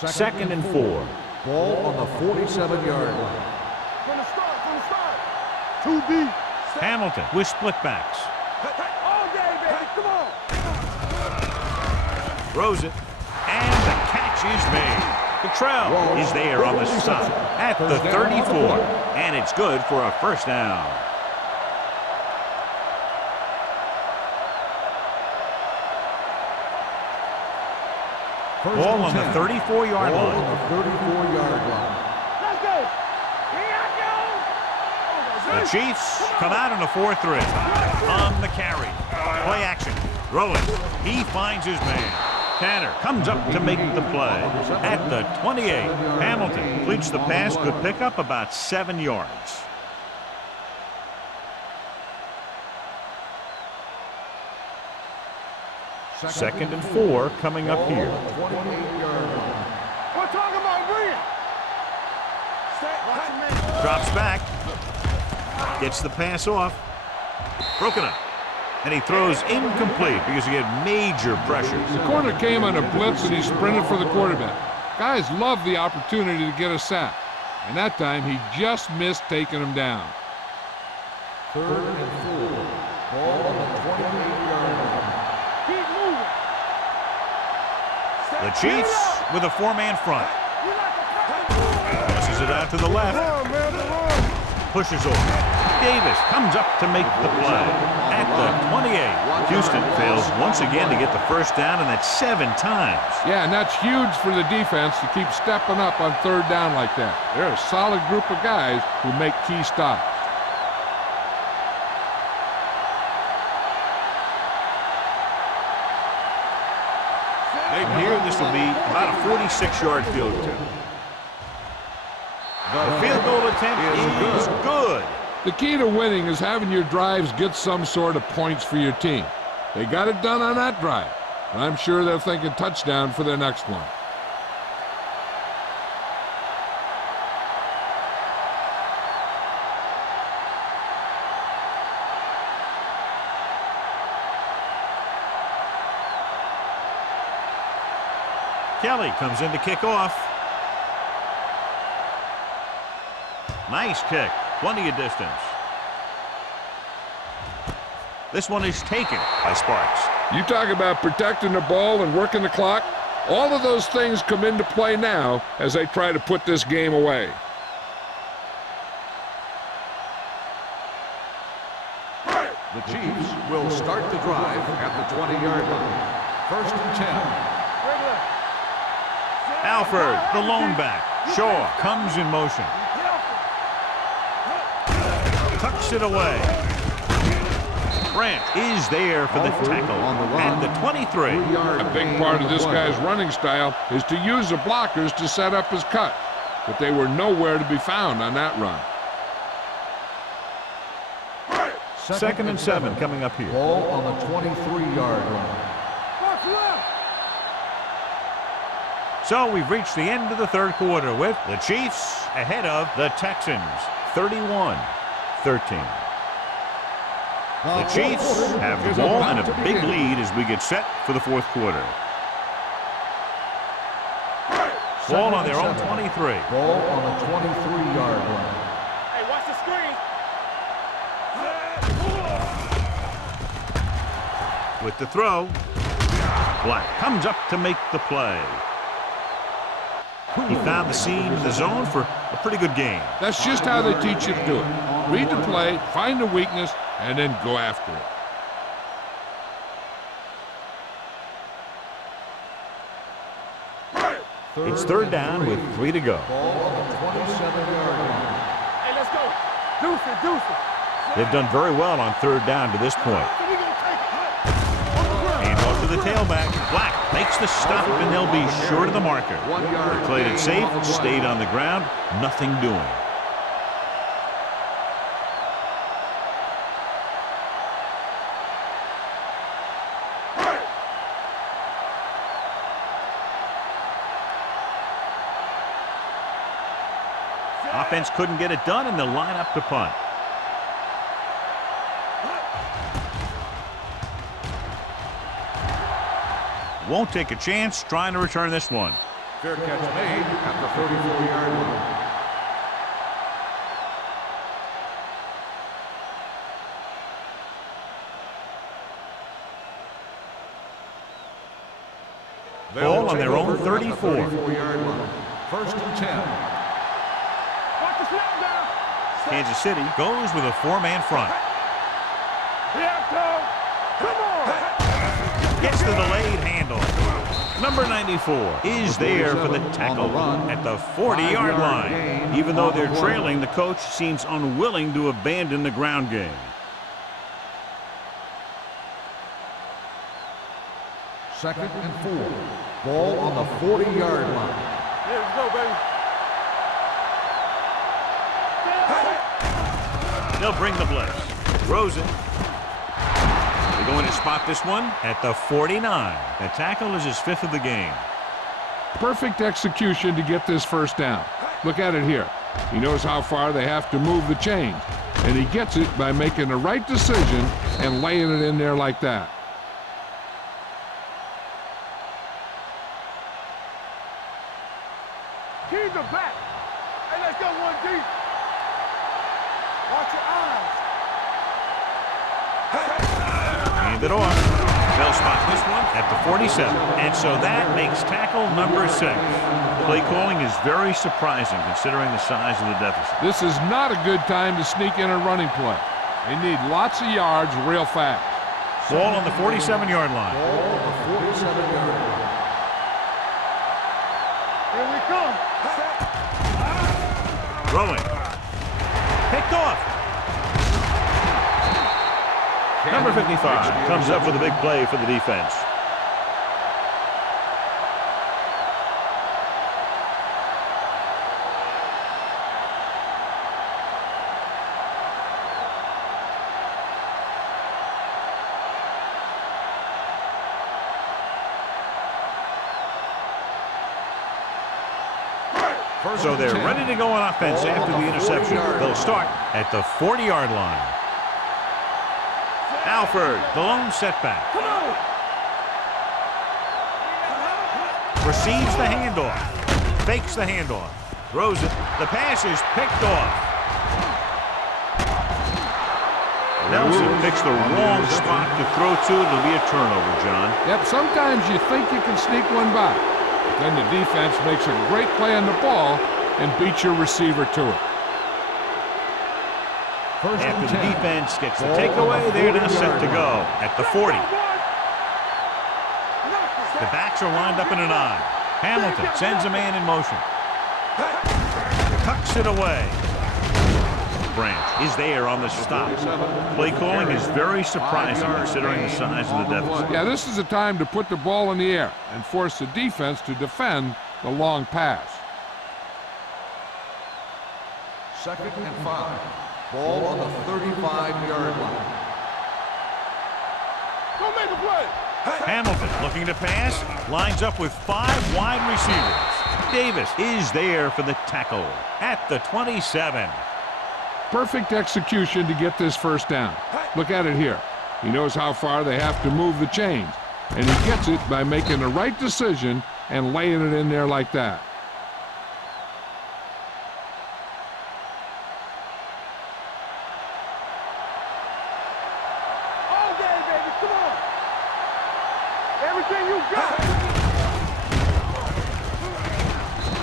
Second and 4. Ball on the 47-yard line. From the start. Too deep. Hamilton with split backs. All day, baby. Come on. Throws it. And the catch is made. Cottrell is there on the stop at the 34. And it's good for a first down. Ball on the 34-yard Ball line. on the 34-yard line. Let's go. Here I go. The Chiefs come out on a 4-3. On the carry. Play action. Rolling. He finds his man. Tanner comes up to make the play. At the 28, Hamilton completes the pass. Could pick up about 7 yards. Second and 4 coming up here. We're talking about Williams. Drops back. Gets the pass off. Broken up. And he throws incomplete because he had major pressure. The corner came on a blitz and he sprinted for the quarterback. Guys love the opportunity to get a sack. And that time he just missed taking him down. Third and 4. Ball on the 28-yard line. Keep moving. The Chiefs with a 4-man front. Passes it out to the left. Pushes over. Davis comes up to make the play. At the 28, Houston fails once again to get the first down, and that's 7 times. Yeah, and that's huge for the defense to keep stepping up on third down like that. They're a solid group of guys who make key stops. And here the This will be about a 46-yard field goal. The field goal attempt is good. The key to winning is having your drives get some sort of points for your team. They got it done on that drive, and I'm sure they're thinking touchdown for their next one. Kelly comes in to kick off. Nice kick. Plenty of distance. This one is taken by Sparks. You talk about protecting the ball and working the clock. All of those things come into play now as they try to put this game away. The Chiefs will start the drive at the 20-yard line. 1st and 10. Alford, the lone back. Shaw comes in motion. Tucks it away. Branch is there for the tackle at the 23. A big part of this guy's running style is to use the blockers to set up his cut, but they were nowhere to be found on that run. 2nd and 7 coming up here. Ball on the 23-yard line. So we've reached the end of the third quarter with the Chiefs ahead of the Texans, 31-13. The Chiefs have the ball and a big lead as we get set for the fourth quarter. Ball on their own 23. Ball on the 23-yard line. Hey, watch the screen. With the throw, Black comes up to make the play. He found the seam in the zone for a pretty good game. That's just how they teach you to do it. Read the play, find the weakness, and then go after it. It's 3rd down with 3 to go. Ball on the 27-yard line. Hey, let's go. Deuce it. They've done very well on 3rd down to this point. And off to the tailback. Black makes the stop, and they'll be short of the marker. They played it safe, stayed on the ground, nothing doing. Offense couldn't get it done, and they'll line up to punt. Won't take a chance trying to return this one. Fair catch made at the 34-yard line. Ball on their own 34. 34-yard line. 1st and 10. Watch the snap down. Kansas City goes with a 4-man front. Come on. Gets the delayed handle. Number 94 is there for the tackle at the 40-yard line. Even though they're trailing, the coach seems unwilling to abandon the ground game. Second and 4. Ball on the 40-yard line. Here we go, baby. They'll bring the blitz. Throws it. They're going to spot this one at the 49. The tackle is his 5th of the game. Perfect execution to get this first down. Look at it here. He knows how far they have to move the chains, and he gets it by making the right decision and laying it in there like that. Keep the back. Hey, let's go one deep. Watch your eyes. Hand it off. They'll spot this one at the 47. And so that makes tackle number 6. Play calling is very surprising considering the size of the deficit. This is not a good time to sneak in a running play. They need lots of yards real fast. Ball on the 47-yard line. Ball on the 47-yard line. Here we come. Throwing. Picked off. Number 55 comes up with a big play for the defense. So they're ready to go on offense after the interception. They'll start at the 40-yard line. Alford, the lone setback. Receives the handoff. Fakes the handoff. Throws it. The pass is picked off. Nelson picks the wrong spot to throw to. It'll be a turnover, John. Yep, sometimes you think you can sneak one by. But then the defense makes a great play on the ball and beats your receiver to it. After the defense gets the takeaway, they're now set to go at the 40. The backs are lined up in an I. Hamilton sends a man in motion. Tucks it away. Branch is there on the stop. Play calling is very surprising considering the size of the deficit. Yeah, this is the time to put the ball in the air and force the defense to defend the long pass. 2nd and 5. Ball on the 35-yard line. Go make a play. Hamilton looking to pass. Lines up with 5 wide receivers. Davis is there for the tackle at the 27. Perfect execution to get this first down. Look at it here. He knows how far they have to move the chains, and he gets it by making the right decision and laying it in there like that. All day, baby. Come on. Everything you got.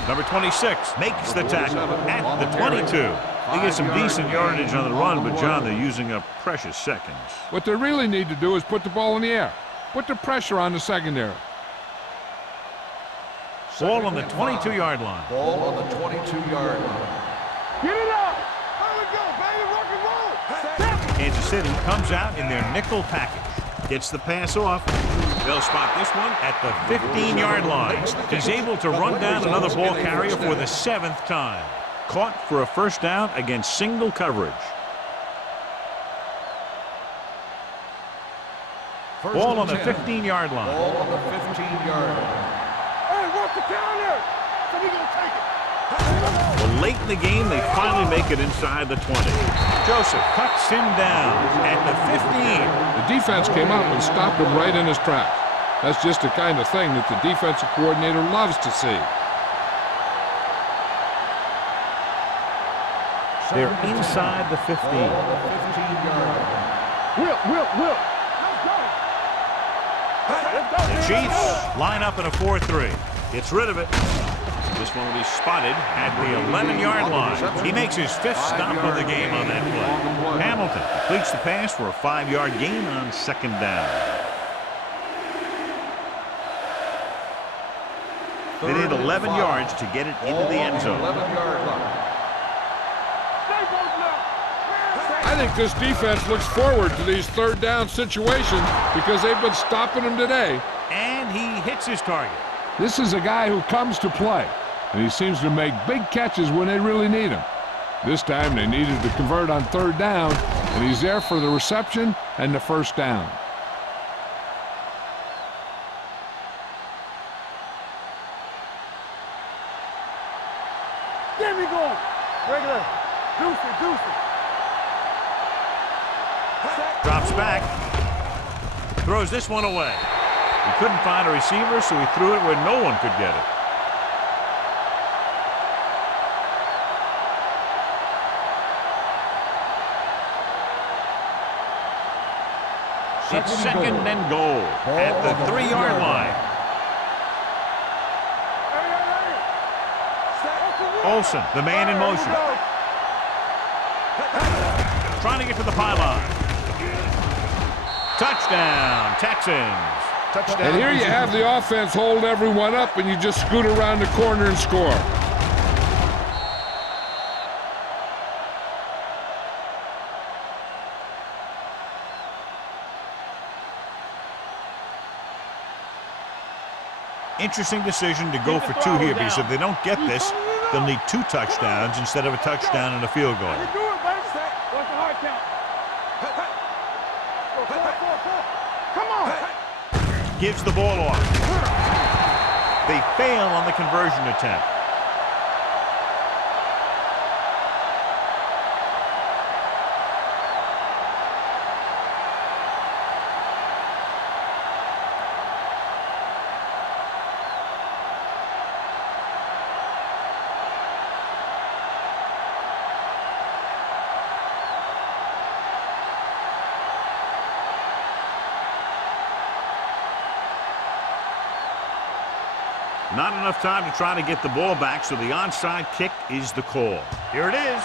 Number 26 makes the tackle at the 22. They get some decent yardage on the run, but, John, they're using up precious seconds. What they really need to do is put the ball in the air. Put the pressure on the secondary. Ball on the 22-yard line. Ball on the 22-yard line. Get it up. How we go, baby? Rock and roll. Kansas City comes out in their nickel package. Gets the pass off. They'll spot this one at the 15-yard line. He's able to run down another ball carrier for the 7th time. Caught for a first down against single coverage. Ball on the 15-yard line. Ball on the 15-yard line. Hey, what's the counter? So we gonna take it. Well, late in the game, they finally make it inside the 20. Joseph cuts him down at the 15. The defense came up and stopped him right in his tracks. That's just the kind of thing that the defensive coordinator loves to see. They're inside the 15. Ball on the 15-yard line. Whip. Let's go. The Chiefs line up in a 4-3. Gets rid of it. This one will be spotted at the 11-yard line. He makes his 5th stop of the game on that play. Hamilton completes the pass for a 5-yard gain on 2nd down. They need 11 yards to get it into the end zone. 11-yard line. I think this defense looks forward to these 3rd down situations because they've been stopping them today. And he hits his target. This is a guy who comes to play, and he seems to make big catches when they really need him. This time they needed to convert on 3rd down, and he's there for the reception and the first down. Get me going. Regular. Juicy. Drops back. Throws this one away. He couldn't find a receiver, so he threw it where no one could get it. It's 2nd and goal at the 3-yard line. Olsen, the man in motion. Trying to get to the pylon. Touchdown, Texans. Touchdown. And here you have the offense hold everyone up, and you just scoot around the corner and score. Interesting decision to go for 2 here, because if they don't get this, they'll need 2 touchdowns instead of a touchdown and a field goal. Do it, baby. What's the hard count? Come on. Gives the ball off. They fail on the conversion attempt. Not enough time to try to get the ball back, so the onside kick is the call. Here it is.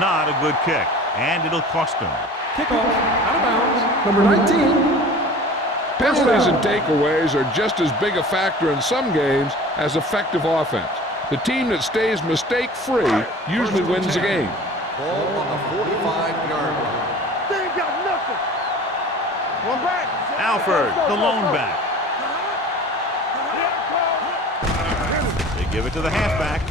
Not a good kick, and it'll cost him. Kickoff, out of bounds, number 19. Penalties and takeaways are just as big a factor in some games as effective offense. The team that stays mistake-free usually wins the game. Ball on the 45-yard line. They ain't got nothing. One back. Alford, the lone back. They give it to the halfback.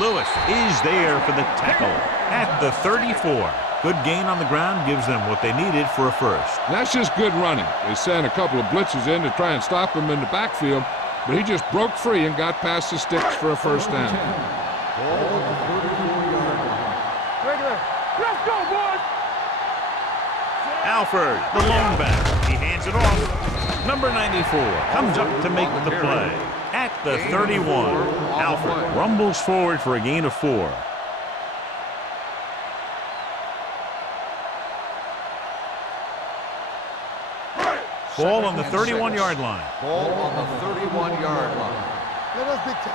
Lewis is there for the tackle at the 34. Good gain on the ground gives them what they needed for a first. That's just good running. They sent a couple of blitzes in to try and stop him in the backfield, but he just broke free and got past the sticks for a first down. Ball on the 34-yard line. Regular. Let's go, boys. Alford, the lone back. He hands it off. Number 94 comes up to make the play at the 31. Alford rumbles forward for a gain of 4. Ball on the 31-yard line. Ball on the 31-yard line. Let us dictate.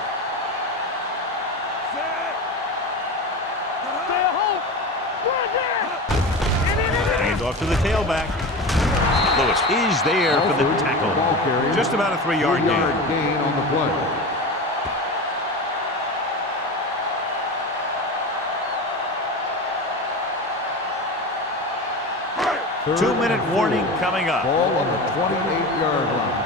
Stay at home. Hands off to the tailback. Lewis is there for the tackle. Just about a 3-yard gain. Gain on the play. 2-minute warning coming up. Ball on the 28-yard line.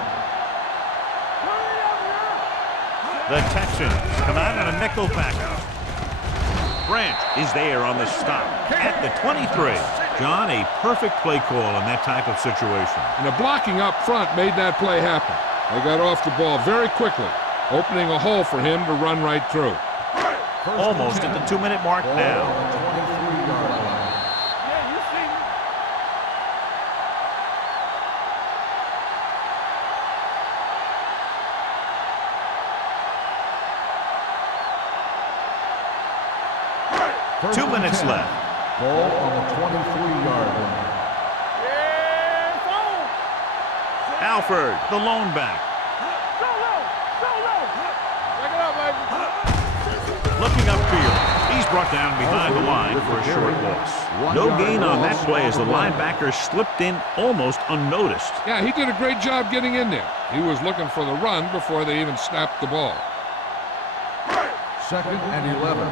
The Texans come out in a nickel package. Branch is there on the stop at the 23. John, a perfect play call in that type of situation. And the blocking up front made that play happen. They got off the ball very quickly, opening a hole for him to run right through. Almost at the 2-minute mark now. On the 23-yard line. Yeah, you see me. First 2 and minutes 10. left. Ball on the 23-yard line. Yeah, it's on. Alford, the lone back. Go low. Go low. Break it up, baby. Looking upfield. He's brought down behind the line for a short loss. No gain on that play as the linebacker slipped in almost unnoticed. Yeah, he did a great job getting in there. He was looking for the run before they even snapped the ball. 2nd and 11.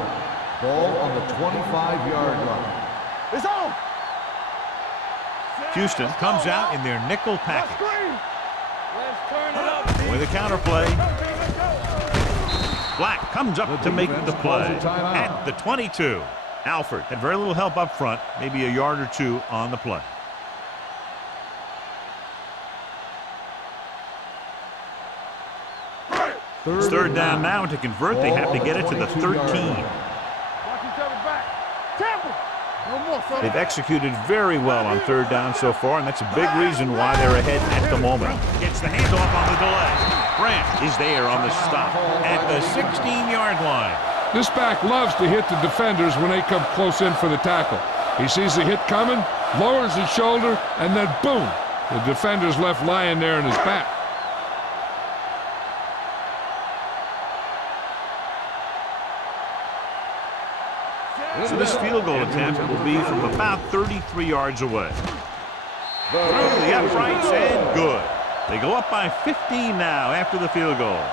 Ball on the 25-yard line. It's on. Houston comes out in their nickel package. Let's turn it up. With a counter play. Black comes up to make the play at the 22. Alford had very little help up front, maybe a yard or 2 on the play. It's 3rd down now, and to convert, they have to get it to the 13. Watch each other back. Tampa. No more, son. They've executed very well on 3rd down so far, and that's a big reason why they're ahead at the moment. Gets the handoff on the delay. Branch is there on the stop at the 16-yard line. This back loves to hit the defenders when they come close in for the tackle. He sees the hit coming, lowers his shoulder, and then boom, the defender's left lying there in his back. So this field goal attempt will be from about 33 yards away. Through the uprights and good. They go up by 15 now after the field goal.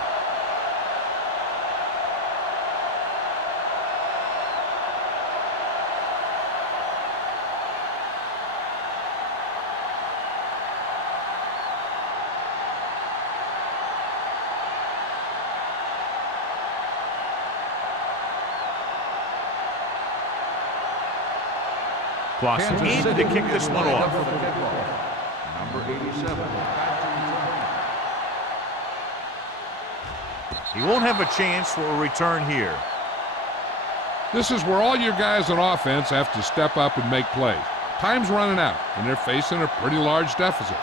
Clausen in to kick this one off. Number 87. He won't have a chance for a return here. This is where all your guys on offense have to step up and make plays. Time's running out, and they're facing a pretty large deficit.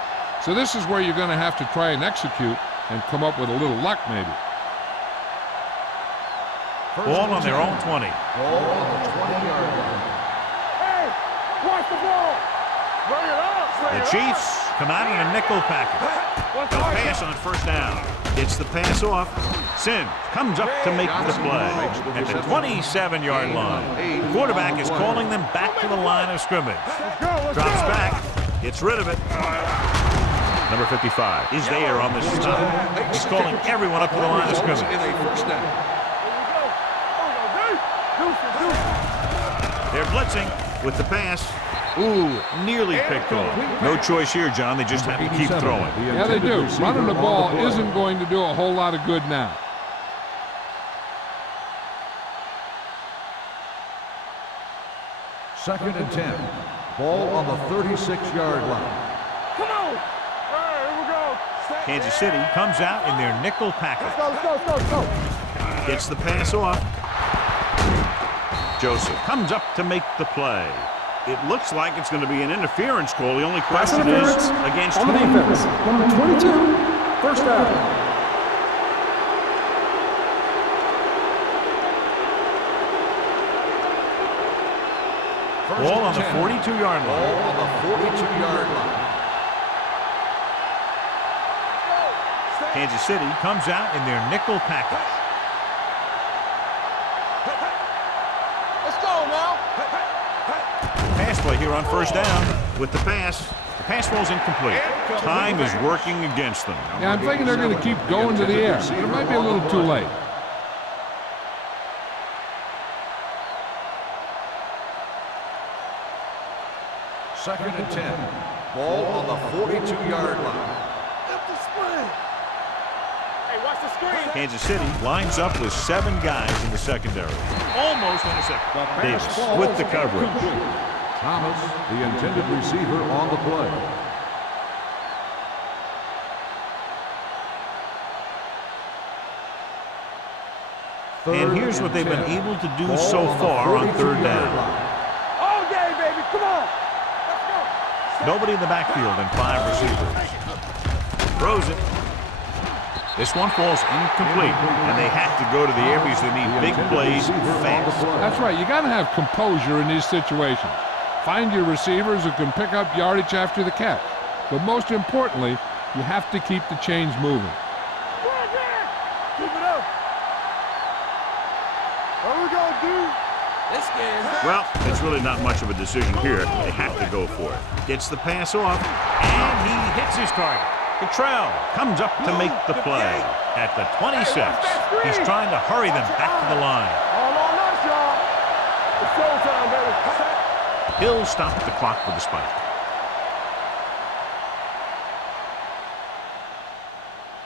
So this is where you're going to have to try and execute and come up with a little luck maybe. Ball on their own 20. Ball on the 20-yard line. Hey, watch the ball. Bring it up. The Chiefs come out in a nickel package. They'll pass on first down. Gets the pass off. Sims comes up to make the play at the 27-yard line. The quarterback is calling them back to the line of scrimmage. Drops back, gets rid of it. Number 55 is there on the stop. He's calling everyone up to the line of scrimmage. They're blitzing with the pass. Ooh, nearly picked off. No choice here, John. They just have to keep throwing. Yeah, they do. Running the ball isn't going to do a whole lot of good now. Second and 10. Ball on the 36-yard line. Come on! All right, here we go. Kansas City comes out in their nickel package. Let's go. Gets the pass off. Joseph comes up to make the play. It looks like it's going to be an interference call. The only Pass question is interference against on the whom? defense. Number 22, first down. Ball on the 42-yard line. Ball on the 42-yard line. Kansas City comes out in their nickel package. Let's go now. Pass play here on first down with the pass. The pass falls incomplete. Time is working against them. Yeah, I'm thinking they're going to keep going to the air, but it might be a little too late. Second and 10. Ball on the 42-yard line. Hey, watch the screen. Kansas City lines up with 7 guys in the secondary. Almost intercepted. Davis with the coverage. Thomas, the intended receiver, on the play. And here's what they've been able to do so far on third down. All day, baby. Come on. Let's go. Nobody in the backfield and 5 receivers. Throws it. This one falls incomplete, and they have to go to the air because they need big plays fast. That's right. You got to have composure in these situations. Find your receivers who can pick up yardage after the catch. But most importantly, you have to keep the chains moving. Keep it up. There we go, dude. This game. Well, it's really not much of a decision here. They have to go for it. Gets the pass off, and he hits his target. Cottrell comes up to make the play at the 26. He's trying to hurry them back to the line. All on us, y'all. It's showtime, baby. Hill stops the clock with the spike.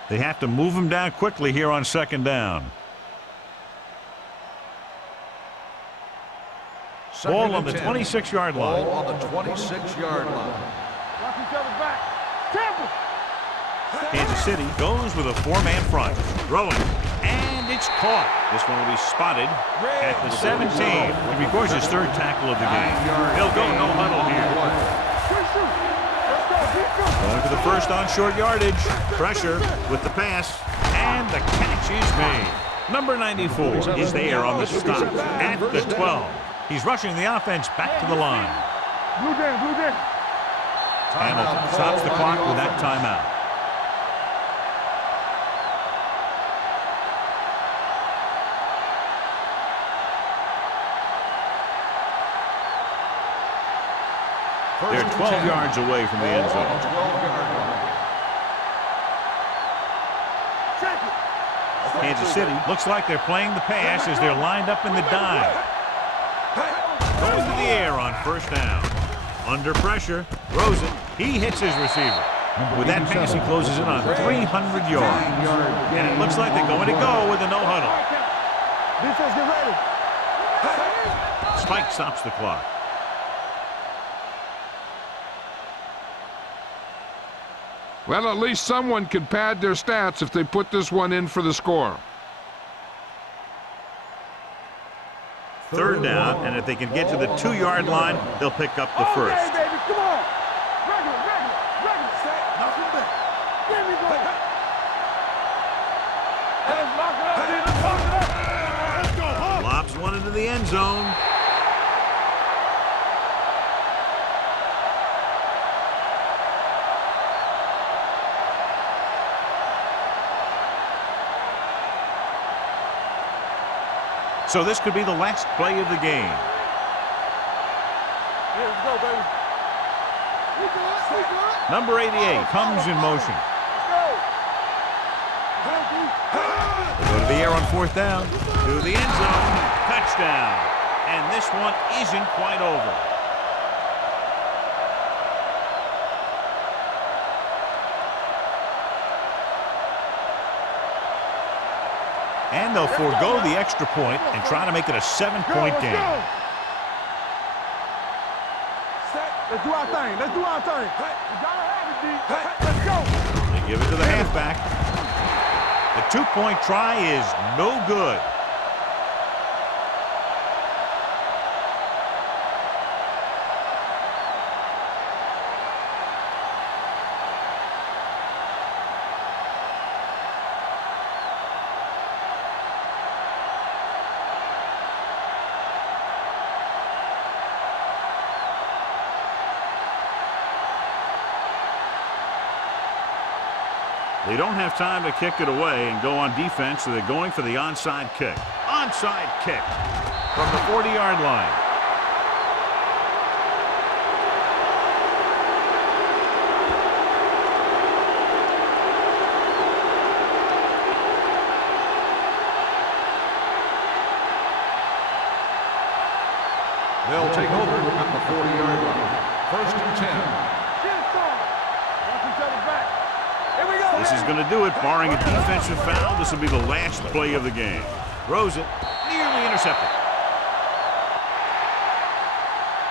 They have to move him down quickly here on second down. Ball on the 26-yard line. Ball on the 26-yard line. Watch each other back. Temple. Kansas City goes with a 4-man front. Throwing, and it's caught. This one will be spotted at the 17. He records his 3rd tackle of the game. He'll go no huddle here. Going for the first on short yardage. Pressure with the pass, and the catch is made. Number 94 is there on the stop at the 12. He's rushing the offense back to the line. Blue down. Hamilton stops the clock with that timeout. They're 12 yards away from the end zone. Kansas City looks like they're playing the pass as they're lined up in the dime. Going to the air on first down. Under pressure, throws it. He hits his receiver. With that pass, he closes in on 300 yards. And it looks like they're going to go with a no-huddle. Defense, get ready. Spike stops the clock. Well, at least someone could pad their stats if they put this one in for the score. Third down, and if they can get to the 2-yard line, they'll pick up the first. All day, baby. Come on. Regular. Nothing back. Give me go. Let's lock it up, dude. Let's lock it up. Let's go, huh? Lobs one into the end zone. So this could be the last play of the game. Here, let's go, baby. We good. We good. Number 88 comes in motion. Let's go. They go to the air on 4th down. To the end zone. Touchdown. And this one isn't quite over. And they'll forego the extra point and try to make it a 7-point game. Let's do our thing. Let's do our thing. We gotta have it, D. Let's go. They give it to the halfback. The 2-point try is no good. They don't have time to kick it away and go on defense, so they're going for the onside kick. Onside kick from the 40-yard line. They'll take over at the 40-yard line. 1st and 10. Get it started. Watch each other back. Here we go. This is going to do it. Barring a defensive foul, this will be the last play of the game. Throws it, nearly intercepted.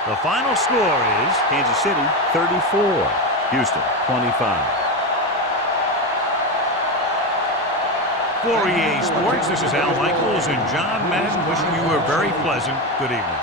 The final score is Kansas City 34, Houston 25. For EA Sports, this is Al Michaels and John Madden wishing you a very pleasant good evening.